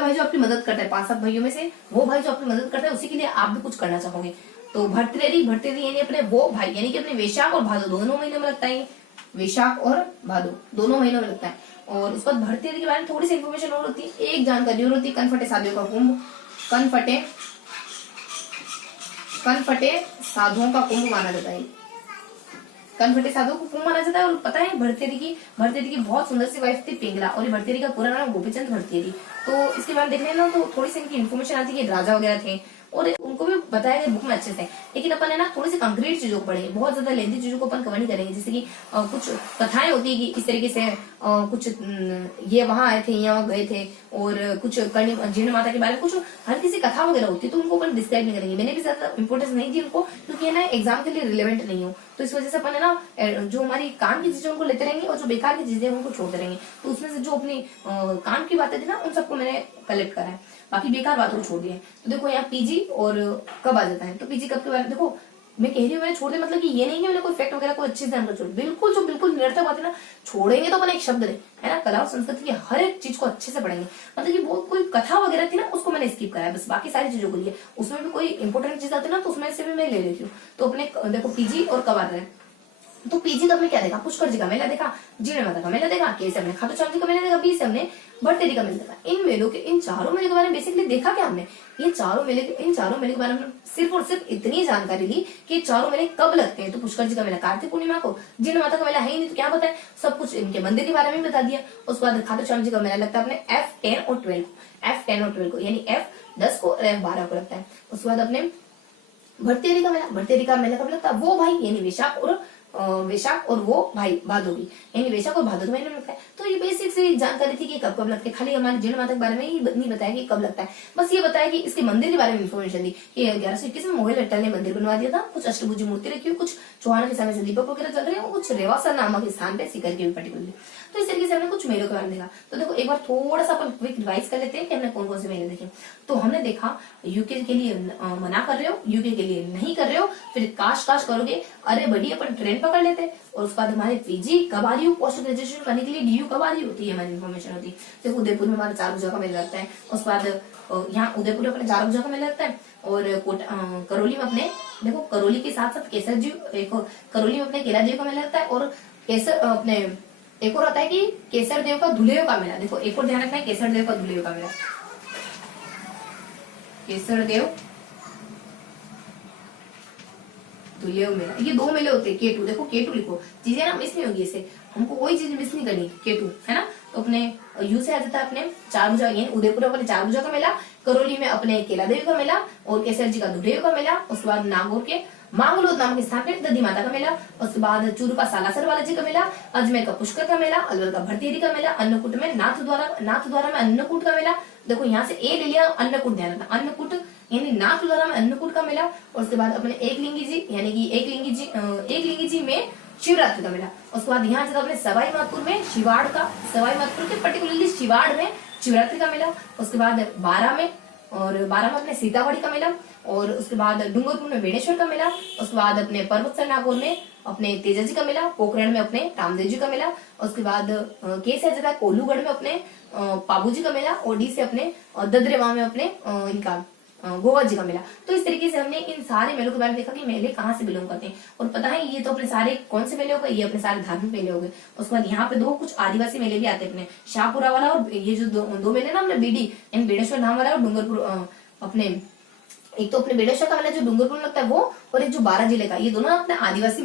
भाई जो आपकी मदद करता है, 5-7 भाइयों में से वो भाई जो आपकी मदद करता है, उसी के लिए आप भी कुछ करना चाहोगे। तो भरथरी यानी अपने वो भाई, यानी कि अपने वैशाख और भादो दोनों महीनों में लगता है, वैशाख और भादो दोनों महीनों में लगता है। और उसके बाद भरथरी के बारे में थोड़ी सी इन्फॉर्मेशन और होती है, एक जानकारी और होती है, कनफटे साधुओं का कुंभ, कनफटे साधुओं का कुंभ माना जाता है, कनफटे साधुओं को कुंभ माना जाता है। और पता है भरथरी की बहुत सुंदर सी वाइफ थी पिंगला, और भरथरी का पूरा नाम गोपीचंद भरथरी। तो इसके बारे में देखने ना तो थोड़ी सी इनकी इन्फॉर्मेशन आती है कि राजा वगैरह थे, और उनको भी बताया गया बुक में अच्छे से। लेकिन अपन है ना थोड़ी सी कंक्रीट चीजों को पढ़ेंगे, बहुत ज्यादा लेंथी चीजों को अपन कवर नहीं करेंगे। जैसे कि कुछ कथाएं होती है कि इस तरीके से कुछ ये वहां आए थे, यहाँ गए थे, और कुछ कर्णी जीर्ण माता के बारे में कुछ हल्की सी कथा वगैरह होती है, तो उनको अपन डिस्क्राइब नहीं करेंगे। मैंने भी ज्यादा इंपॉर्टेंस नहीं दी उनको, क्योंकि है ना एग्जाम के लिए रिलेवेंट नहीं हो, तो इस वजह से अपन है ना जो हमारी काम की चीजें उनको लेते रहेंगे, और जो बेकार की चीजें उनको छोड़ते रहेंगे। तो उसमें से जो अपनी काम की बातें थी ना उन सबको मैंने कलेक्ट करा है, बाकी बेकार बातों को छोड़ दिया है। तो देखो यहाँ पीजी और कब आ जाता है, तो पीजी कब के बारे में देखो मैं कह रही हूँ मैंने छोड़ दिया, मतलब कि ये नहीं कि मैंने कोई फैक्ट वगैरह कोई अच्छी से छोड़, बिल्कुल निरर्थक बात है ना छोड़ेंगे तो अपन एक शब्द है ना, कला और संस्कृति की हर एक चीज को अच्छे से पढ़ेंगे। मतलब कि बहुत कोई कथा वगैरह थी ना उसको मैंने स्किप करा है, बस बाकी सारी चीजों को लिए उसमें भी कोई इंपॉर्टेंट चीज आती है ना तो उसमें से भी मैं ले लेती हूँ। तो अपने देखो पीजी और कब आ रहा है, तो पीजी तो हमने क्या देखा, पुष्कर जी का मेला देखा, जीर्ण माता का मेला देखा, के से हमने खाटू श्याम जी का मेला देखा, बी से हमने भरथरी का मेला देखा। इन चारों मेले के बारे में बेसिकली देखा क्या हमने, इन चारों मेले के बारे में सिर्फ और सिर्फ इतनी जानकारी ली कि चारों मेले कब लगते हैं। तो पुष्कर जी का मेला कार्तिक पूर्णिमा को, जीर्ण माता का मेला है ही नहीं तो क्या बताए, सब कुछ इनके मंदिर के बारे में बता दिया। उसके बाद खाटू श्याम जी का मेला लगता है अपने F10 और 12 को, यानी F10 को और F12 को लगता है। उसके बाद अपने भरथरी का मेला कब लगता है, वो भाई यानी वैशाख और वो भाई भादोगी, यानी वैशाख और भादो महीने में लगता है। तो ये बेसिक सी जानकारी थी कि कब लगता है, खाली हमारे जीर्ण माता के बारे में ही नहीं बताया कि कब लगता है, बस ये बताया कि इसके मंदिर के बारे में इन्फॉर्मेशन दी कि 1121 में मोहिल अट्टल ने मंदिर बनवा दिया था, कुछ अष्टभुजी मूर्ति रखी हुई, कुछ चौहानों के समय से दीपक वगैरह चल रहे हैं, कुछ रेवासा नामक स्थान पे सीकर के पर्टिकुलरली। तो इस तरीके से हमने कुछ मेलों के बारे में देखा। तो देखो एक बार थोड़ा सा अपन क्विक रिवाइज कर लेते हैं कि हमने कौन कौन से मेले देखे। तो हमने देखा यूके के लिए मना कर रहे हो, यूके के लिए नहीं कर रहे हो, फिर काश करोगे, अरे बढ़िया अपन ट्रेन पकड़ लेते। और उसके बाद हमारे पीजी कब आ रही हो, पोस्ट ग्रेजुएशन करने के लिए डीयू कब आ रही होती है, हमारी इन्फॉर्मेशन होती है। देखो उदयपुर में हमारा 4 बजे का मेला लगता है। उसके बाद यहाँ उदयपुर में अपने 4 बजे का मेला लगता है, और करौली में अपने देखो करौली के साथ साथ केसर जी, करौली में अपने केला देव का मेला लगता है, और केसर अपने एक और आता है कि केसर देव का धुलेव का मेला। देखो एक और ध्यान रखना है, केसर देव का धुलेव का मेला, केसर देव धुलेव मेला, ये 2 मेले होते हैं। K2 देखो K2 लिखो, चीजें ना मिस नहीं होगी, इससे हमको कोई चीज मिस नहीं करनी। K2 है ना, तो अपने यू से आ जाता है अपने 4 बजे, यानी उदयपुर अपने 4 बजे का मेला, करौली में अपने केला देवी का मेला, और केसर जी का धुलेव का मेला। उसके बाद नागौर के मांगलोद नामक स्थान पे दधी माता का मेला। उसके बाद चूरू का सालासर बालाजी का मेला, अजमेर का पुष्कर का मेला, अलवर का भरथरी का मेला, अन्नकूट में नाथ द्वारा में अन्नकूट का मेला। देखो यहाँ से ए ले लिया, अन्नकूट ध्यान रखना, अन्नकूट यानी नाथ द्वारा में अन्नकूट का मेला। और उसके बाद अपने एकलिंगी जी यानी कि एकलिंगी जी में शिवरात्रि का मेला। उसके बाद यहाँ से अपने सवाई माधोपुर में सवाई माधोपुर के पर्टिकुलरली शिवाड़ में शिवरात्रि का मेला। उसके बाद 12 में अपने सीतामढ़ी का मेला, और उसके बाद डूंगरपुर में बेणेश्वर का मेला। उसके बाद अपने पर्वतसर नागौर में अपने तेजा जी का मेला, पोखरण में अपने रामदेव जी का मेला। उसके बाद के से जाता है कोल्लूगढ़ में अपने पाबू जी का मेला, और डी से अपने ददरेवा में अपने इनका गोवा जी का मेला। तो इस तरीके से हमने इन सारे मेलों के बारे में देखा कि मेले कहाँ से बिलोंग करते हैं। और पता है ये तो अपने सारे कौन से मेले हो गए, ये अपने सारे धार्मिक मेले हो गए। उसके बाद यहाँ पे दो कुछ आदिवासी मेले भी आते हैं अपने, शाहपुरा वाला और ये जो दो मेले ना अपने बीडी यानी बेड़ेश्वर धाम वाला और डूंगरपुर अपने, एक तो अपने बेड़ेश्वर का मेला जो डूंगरपुर में लगता है वो, और एक जो 12 जिले का, ये दोनों अपने आदिवासी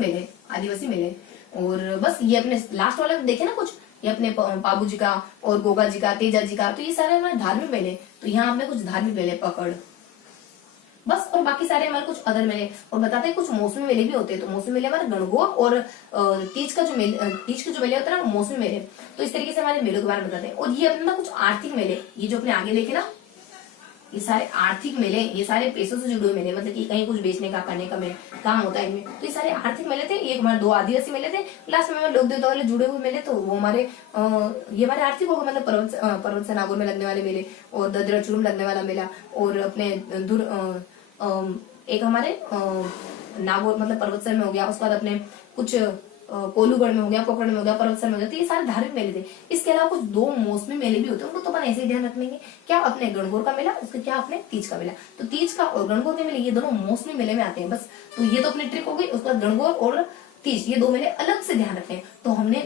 मेले। और बस ये अपने लास्ट वाले में देखे ना कुछ, ये अपने पाबू जी का और गोगा जी का, तेजा जी का, तो ये सारे हमारे धार्मिक मेले। तो यहाँ हमने कुछ धार्मिक मेले पकड़ बस, और बाकी सारे हमारे कुछ अदर मेले। और बताते हैं कुछ मौसमी मेले भी होते हैं। तो मौसमी मेले हमारे गणगौर और तीज के जो मेले होते हैं ना, मौसमी मेले। तो इस तरीके से हमारे मेलों के बारे में बताते हैं। और ये अपना कुछ आर्थिक मेले, ये जो अपने आगे देखे ना, ये सारे आर्थिक मेले, ये सारे पैसों से जुड़े हुए मेले, मतलब कि कहीं कुछ बेचने का करने का काम होता है इनमें। तो ये सारे आर्थिक मेले थे। ये हमारे 2 आदिवासी मेले थे, लास्ट में हमारे लोक देवता वाले जुड़े हुए मेले। तो वो हमारे ये हमारे आर्थिक हो गए, मतलब पर्वत से नागौर में लगने वाले मेले, और ददरा चुरू में लगने वाला मेला, और अपने एक हमारे नागौर मतलब पर्वतसर में हो गया। उसके बाद अपने कुछ कोलूगढ़ में हो गया, पोखरण में हो गया, पर्वतसर में हो गया। तो ये सारे धार्मिक मेले थे। इसके अलावा कुछ 2 मौसमी मेले भी होते हैं, उनको तो अपन ऐसे ही ध्यान रख लेंगे। क्या अपने गणगौर का मेला, उसके क्या अपने तीज का मेला। तो तीज का और गणगौर के मेले ये दोनों मौसमी मेले में आते हैं बस। तो ये तो अपनी ट्रिक हो गई। उसके बाद गणगौर और तीज ये 2 मेले अलग से ध्यान रखें। तो हमने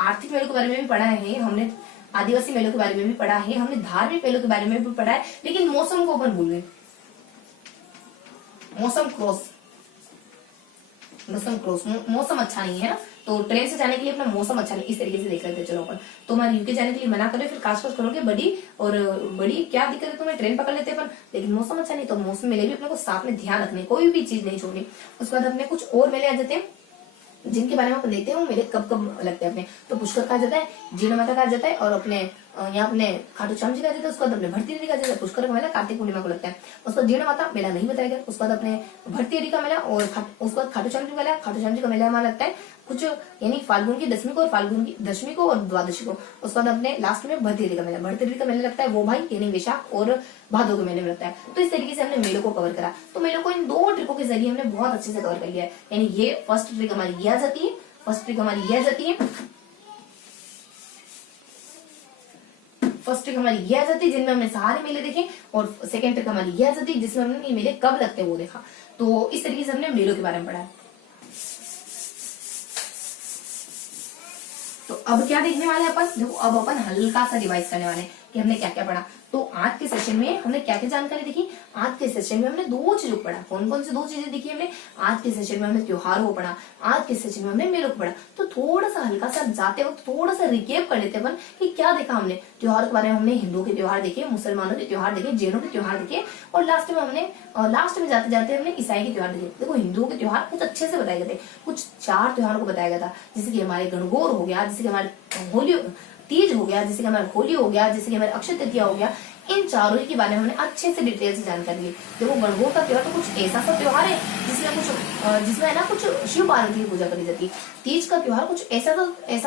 आर्थिक मेलों के बारे में भी पढ़ा है, हमने आदिवासी मेलों के बारे में भी पढ़ा है, हमने धार्मिक मेलों के बारे में भी पढ़ा है, लेकिन मौसम को अपन भूल गए। मौसम अच्छा नहीं है ना, तो ट्रेन से जाने के लिए अपना मौसम अच्छा नहीं, इस तरीके से देख लेते हैं। चलो अपन तो हमारे यूके जाने के लिए मना करो, फिर काश करोगे बड़ी क्या दिक्कत है तुम्हें, ट्रेन पकड़ लेते अपन, लेकिन मौसम अच्छा नहीं। तो मौसम मेले भी अपने को साथ में ध्यान रखने, कोई भी चीज नहीं छोड़नी। उसके बाद अपने कुछ और मेले आ जाते हैं जिनके बारे में अपन देखते हैं मेले कब कब लगते हैं अपने। तो पुष्कर कहा जाता है, जीना माता कहा जाता है, और अपने यहाँ अपने खाटू श्याम जी का जाता है। उसके बाद अपने भरती का जाता है। पुष्कर का मेला कार्तिक पूर्णिमा को लगता है। उसके बाद जीना माता मेला नहीं बताया गया। उसके बाद अपने भरती का मेला, और उसके बाद खाटू श्याम जी का मेला। खाटू श्याम जी का मेला हमारा लगता है कुछ यानी फाल्गुन की 10वीं को और फाल्गुन की 10वीं को और द्वादशी को। उसके बाद अपने लास्ट में भरती का मेला। भरती का मेला लगता है वो भाई यानी वैशाख और भादों के महीने में लगता है। तो इस तरीके से हमने मेलों को कवर करा। तो मेलों को इन 2 ट्रिकों के जरिए हमने बहुत अच्छे से कवर कर लिया है। यानी ये फर्स्ट ट्रिक हमारी ये आ जाती है, फर्स्ट ट्रिक हमारी ये आ जाती है जिनमें हमने सारे मेले देखे, और सेकंड ट्रिक हमारी ये आ जाती है जिसमें हमने ये मेले कब लगते हैं वो देखा। तो इस तरीके से हमने मेलों के बारे में पढ़ा है। तो अब क्या देखने वाले हैं अपन, देखो अब अपन हल्का सा रिवाइज करने वाले हैं कि हमने क्या क्या पढ़ा। तो आज के सेशन में हमने क्या क्या जानकारी देखी। आज के सेशन में हमने 2 चीजों को पढ़ा। कौन कौन सी 2 चीजें देखी हमने। आज के सेशन में हमने त्योहारों को पढ़ा, आज के सेशन में हमने मेलों को पढ़ा। तो थोड़ा सा हल्का सा जाते वक्त थोड़ा सा रिकेप कर लेते अपन कि क्या देखा हमने। त्योहार के बारे में हमने हिंदुओं के त्योहार देखे, मुसलमानों के त्योहार देखे, जैनों के त्योहार देखे, और लास्ट में जाते जाते हमने ईसाई के त्योहार देखे। देखो हिंदुओं के त्योहार कुछ अच्छे से बताए गए थे, कुछ 4 त्योहारों को बताया गया था, जैसे कि हमारे गणगौर हो गया, जैसे कि हमारे होली तीज हो गया, जैसे कि हमारा होली हो गया, जैसे कि हमारे अक्षय तृतीया हो गया। इन चारों के बारे में हमने अच्छे से डिटेल से जानकारी ली। देखो गणगौर का त्योहार तो कुछ ऐसा सा त्योहार है जिसमें है ना कुछ शिव पार्वती की पूजा करी जाती है। तीज का त्योहार कुछ ऐसा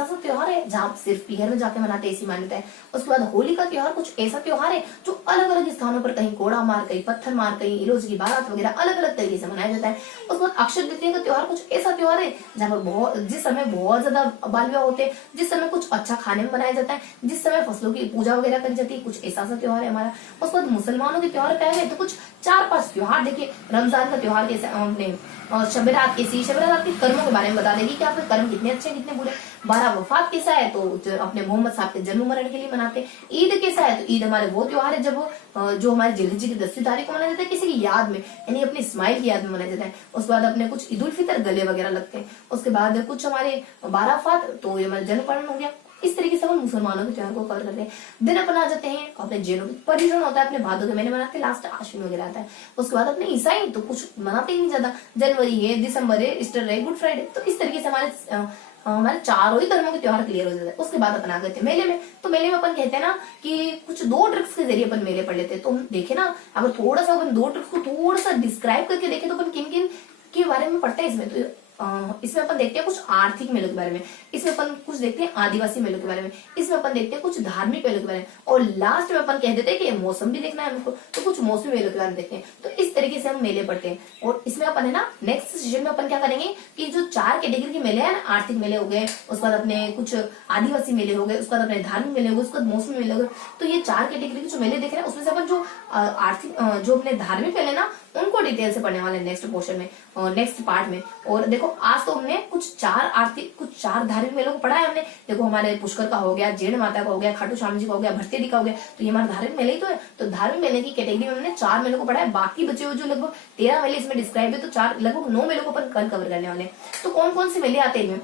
सा त्योहार है जहाँ सिर्फ पीहर में जाके मनाते ऐसी मान्यता है। उसके बाद होली का त्योहार कुछ ऐसा त्योहार है जो अलग अलग स्थानों पर कहीं कोड़ा मार, कहीं पत्थर मार, कहीं इरोज की बारात वगैरह अलग अलग तरीके से मनाया जाता है। उसके बाद अक्षय तृतीया का त्योहार कुछ ऐसा त्योहार है जहाँ पर जिस समय बहुत ज्यादा बाल विवाह होते हैं, जिस समय कुछ अच्छा खाने में बनाया जाता है, जिस समय फसलों की पूजा वगैरह करी जाती है, कुछ ऐसा सा त्योहार है हमारा। उसके बाद मुसलमानों के त्योहार क्या है, तो कुछ 4-5 त्योहार देखिए। रमजान का त्योहार कैसे हमने, शब रात कैसी, शब रात के कर्मों के बारे में बता देगी कि आपके कर्म कितने अच्छे कितने बुरे। 12 वफात कैसा है, तो अपने मोहम्मद साहब के जन्म मरण के लिए मनाते हैं। ईद कैसा है, तो ईद हमारे वो त्योहार है जब जो हमारे जिलहिज्जे की 10वीं तारीख को मनाया जाता है, किसी की याद में यानी अपने इस्माइल की याद में मनाया जाता है। उसके बाद अपने कुछ ईद उल फितर गले वगैरह लगते हैं। उसके बाद कुछ हमारे 12 वफात, तो ये हमारा जन्म मरण हो गया। इस तरीके से हम मुसलमानों के त्योहार को कवर करते हैं। दिन अपन आ जाते हैं अपने जैनों की पर्यटन होता है, अपने भादों के महीने मनाते हैं, लास्ट आश्विन वगैरह आता है। उसके बाद अपने ईसाई तो कुछ मनाते ही नहीं ज्यादा, जनवरी है, दिसंबर है, ईस्टर है, गुड फ्राइडे। तो इस तरीके से हमारे चारों ही धर्मों के त्योहार क्लियर हो जाते हैं। उसके बाद अपन आ गए थे मेले में। तो मेले में अपन कहते हैं ना कि कुछ 2 ट्रिक्स के जरिए अपन मेले पढ़ लेते हैं। तो हम देखे ना, अगर थोड़ा सा अपन 2 ट्रिक्स को थोड़ा सा डिस्क्राइब करके देखें तो अपन किन किन के बारे में पढ़ते हैं इसमें। तो इसमें अपन देखते हैं कुछ आर्थिक मेलों के बारे में, इसमें अपन कुछ देखते हैं आदिवासी मेलों के बारे में, इसमें अपन देखते हैं कुछ धार्मिक मेलों के बारे में, और लास्ट में अपन कह देते हैं कि मौसम भी देखना है हमको, तो कुछ मौसमी मेलों के बारे में देखते हैं। तो इस तरीके से हम मेले पढ़ते हैं। और इसमें अपन है ना नेक्स्ट सेशन में अपन क्या करेंगे कि जो 4 कैटेगरी के मेले हैं ना, आर्थिक मेले हो गए, उसके बाद अपने कुछ आदिवासी मेले हो गए, उसके बाद अपने धार्मिक मेले हो गए, उसके बाद मौसमी मेले हो गए, तो ये 4 कैटेगरी के जो मेले देख रहे हैं उसमें से अपन जो आर्थिक जो अपने धार्मिक मेले ना उनको डिटेल से पढ़ने वाले नेक्स्ट पोर्शन में और नेक्स्ट पार्ट में। और देखो आज तो हमने कुछ 4 धार्मिक मेलों को पढ़ा है हमने। देखो हमारे पुष्कर का हो गया, जेड माता का हो गया, खाटू श्याम जी का हो गया, भट्टेरी का हो गया, तो ये हमारा धार्मिक मेले ही तो है। तो धार्मिक मेले की कैटेगरी में हमने 4 मेलों को पढ़ा है। बाकी बचे हुए जो लगभग 13 मेले इसमें डिस्क्राइब है, तो लगभग 9 मेलों को अपन कल कवर करने वाले हैं। तो कौन कौन से मेले आते हैं,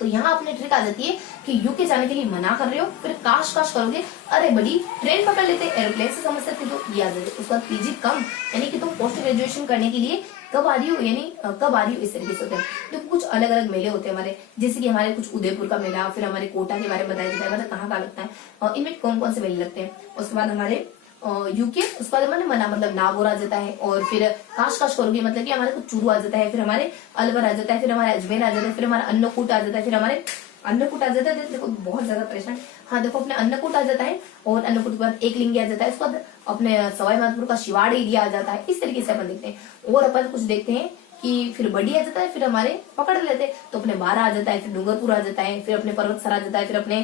तो यहाँ अपने ट्रिक आ जाती है कि यूके जाने के लिए मना कर रहे हो, फिर काश करोगे, अरे बड़ी ट्रेन पकड़ लेते, एरोप्लेन से समझ सकते, तो ये आ जाए। उसका पीजी कम, यानी कि तुम पोस्ट ग्रेजुएशन करने के लिए कब आ रही हो, यानी कब आ रही हो, इस तरीके से होते हैं। देखो कुछ अलग अलग मेले होते हैं हमारे, जैसे कि हमारे कुछ उदयपुर का मेला, फिर हमारे कोटा के बारे में बताया जाता है, मतलब कहाँ लगता है और इनमें कौन कौन से मेले लगते हैं। उसके बाद हमारे यूके, उसके बाद हमारे मना मतलब नागौर आ जाता है, और फिर काश करोगे मतलब कि हमारे कुछ चूरू आ जाता है, फिर हमारे अलवर आ जाता है, फिर हमारे अजमेर आ जाता है, फिर हमारा अन्नकूट आ जाता है, फिर हमारे अन्नकूट आ जाता है। देखो बहुत ज्यादा परेशान, हाँ देखो अपने अन्नकूट आ जाता है, और अन्नकूट के बाद एक लिंगी आ जाता है, उसके बाद अपने सवाई माधोपुर का शिवाड़ एरिया आ जाता है। इस तरीके से अपन देखते हैं। और अपन कुछ देखते हैं कि फिर बड़ी आ जाता है, फिर हमारे पकड़ लेते हैं, तो अपने बारा आ जाता है, फिर डूंगरपुर आ जाता है, फिर अपने पर्वतसर आ जाता है, फिर अपने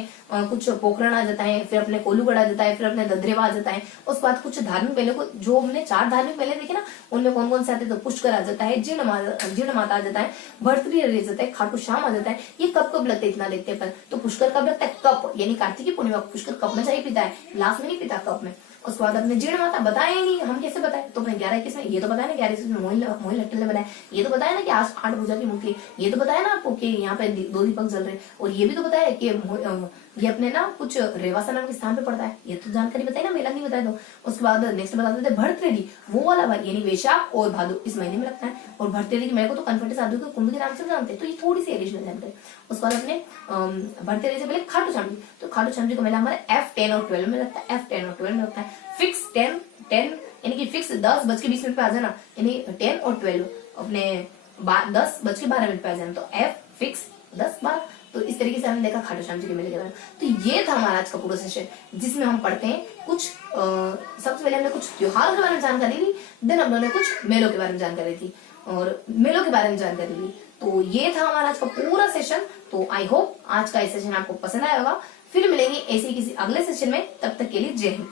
कुछ पोखरण आ जाता है, फिर अपने कोलूगढ़ आ जाता है, फिर अपने ददरेवा आ जाता है। उसके बाद कुछ धार्मिक मेले को, जो हमने 4 धार्मिक मेले देखे ना, उनमें कौन कौन से आते हैं, तो पुष्कर आ जाता है, जीर्ण माता आ जाता है, भर्तृहरि आ जाता है, खाटू श्याम आ जाता है। ये कब लगता है इतना देखते हैं अपन, तो पुष्कर कब लगता है, कप, यानी कार्तिकी पूर्णिमा। पुष्कर कप में चाहिए पीता है, ग्लास में नहीं पीता, कप में। उसके बाद अपने जीर्ण माता बताया ही नहीं, हम कैसे बताए, तो अपने 11-21 में ये तो बताया ना, 11-21 में मोहिनी लट्टल ने बनाया, ये तो बताया ना कि आज 8 भुजा की मूर्ति है, ये तो बताया ना आपको कि यहाँ पे 2 दीपक जल रहे, और ये भी तो बताया कि ये अपने ना कुछ रेवासा नाम के स्थान पे पड़ता है, ये तो जानकारी बताई ना, मेला नहीं बताया। तो उसके बाद नेक्स्ट बताते थे भर्तृहरि, वो वाला भाई, यानी वैशाख और भादो इस महीने में लगता है। और भर्तृहरि की मेरे को तो कन्फर्ट साधु के कुंभ के नाम से जानते हैं, तो ये थोड़ी सी एडिशनल जानकारी। उसके बाद अपने भर्तृहरि से पहले खाटू श्याम जी, तो खाटू श्याम जी का मेला हमारे F10 और 12 में लगता है, F10 और 12 में लगता है। फिक्स 10 यानी कि फिक्स 10:20 पे आ जाना, यानी 10 और 12 अपने 10:12 पे आ जाना, तो F फिक्स 10-12। तो इस तरीके से हमने देखा खाटू श्याम जी के मेले के बारे में। तो ये था हमारा आज का पूरा सेशन, जिसमें हम पढ़ते हैं कुछ सबसे पहले हमने कुछ त्योहारों के बारे में जानकारी ली, देन हम लोगों ने कुछ मेलों के बारे में जानकारी थी और मेलों के बारे में जानकारी ली। तो ये था हमारा आज का पूरा सेशन। तो आई होप आज का ये सेशन आपको पसंद आया होगा। फिर मिलेंगे ऐसे किसी अगले सेशन में, तब तक के लिए जय हिंद।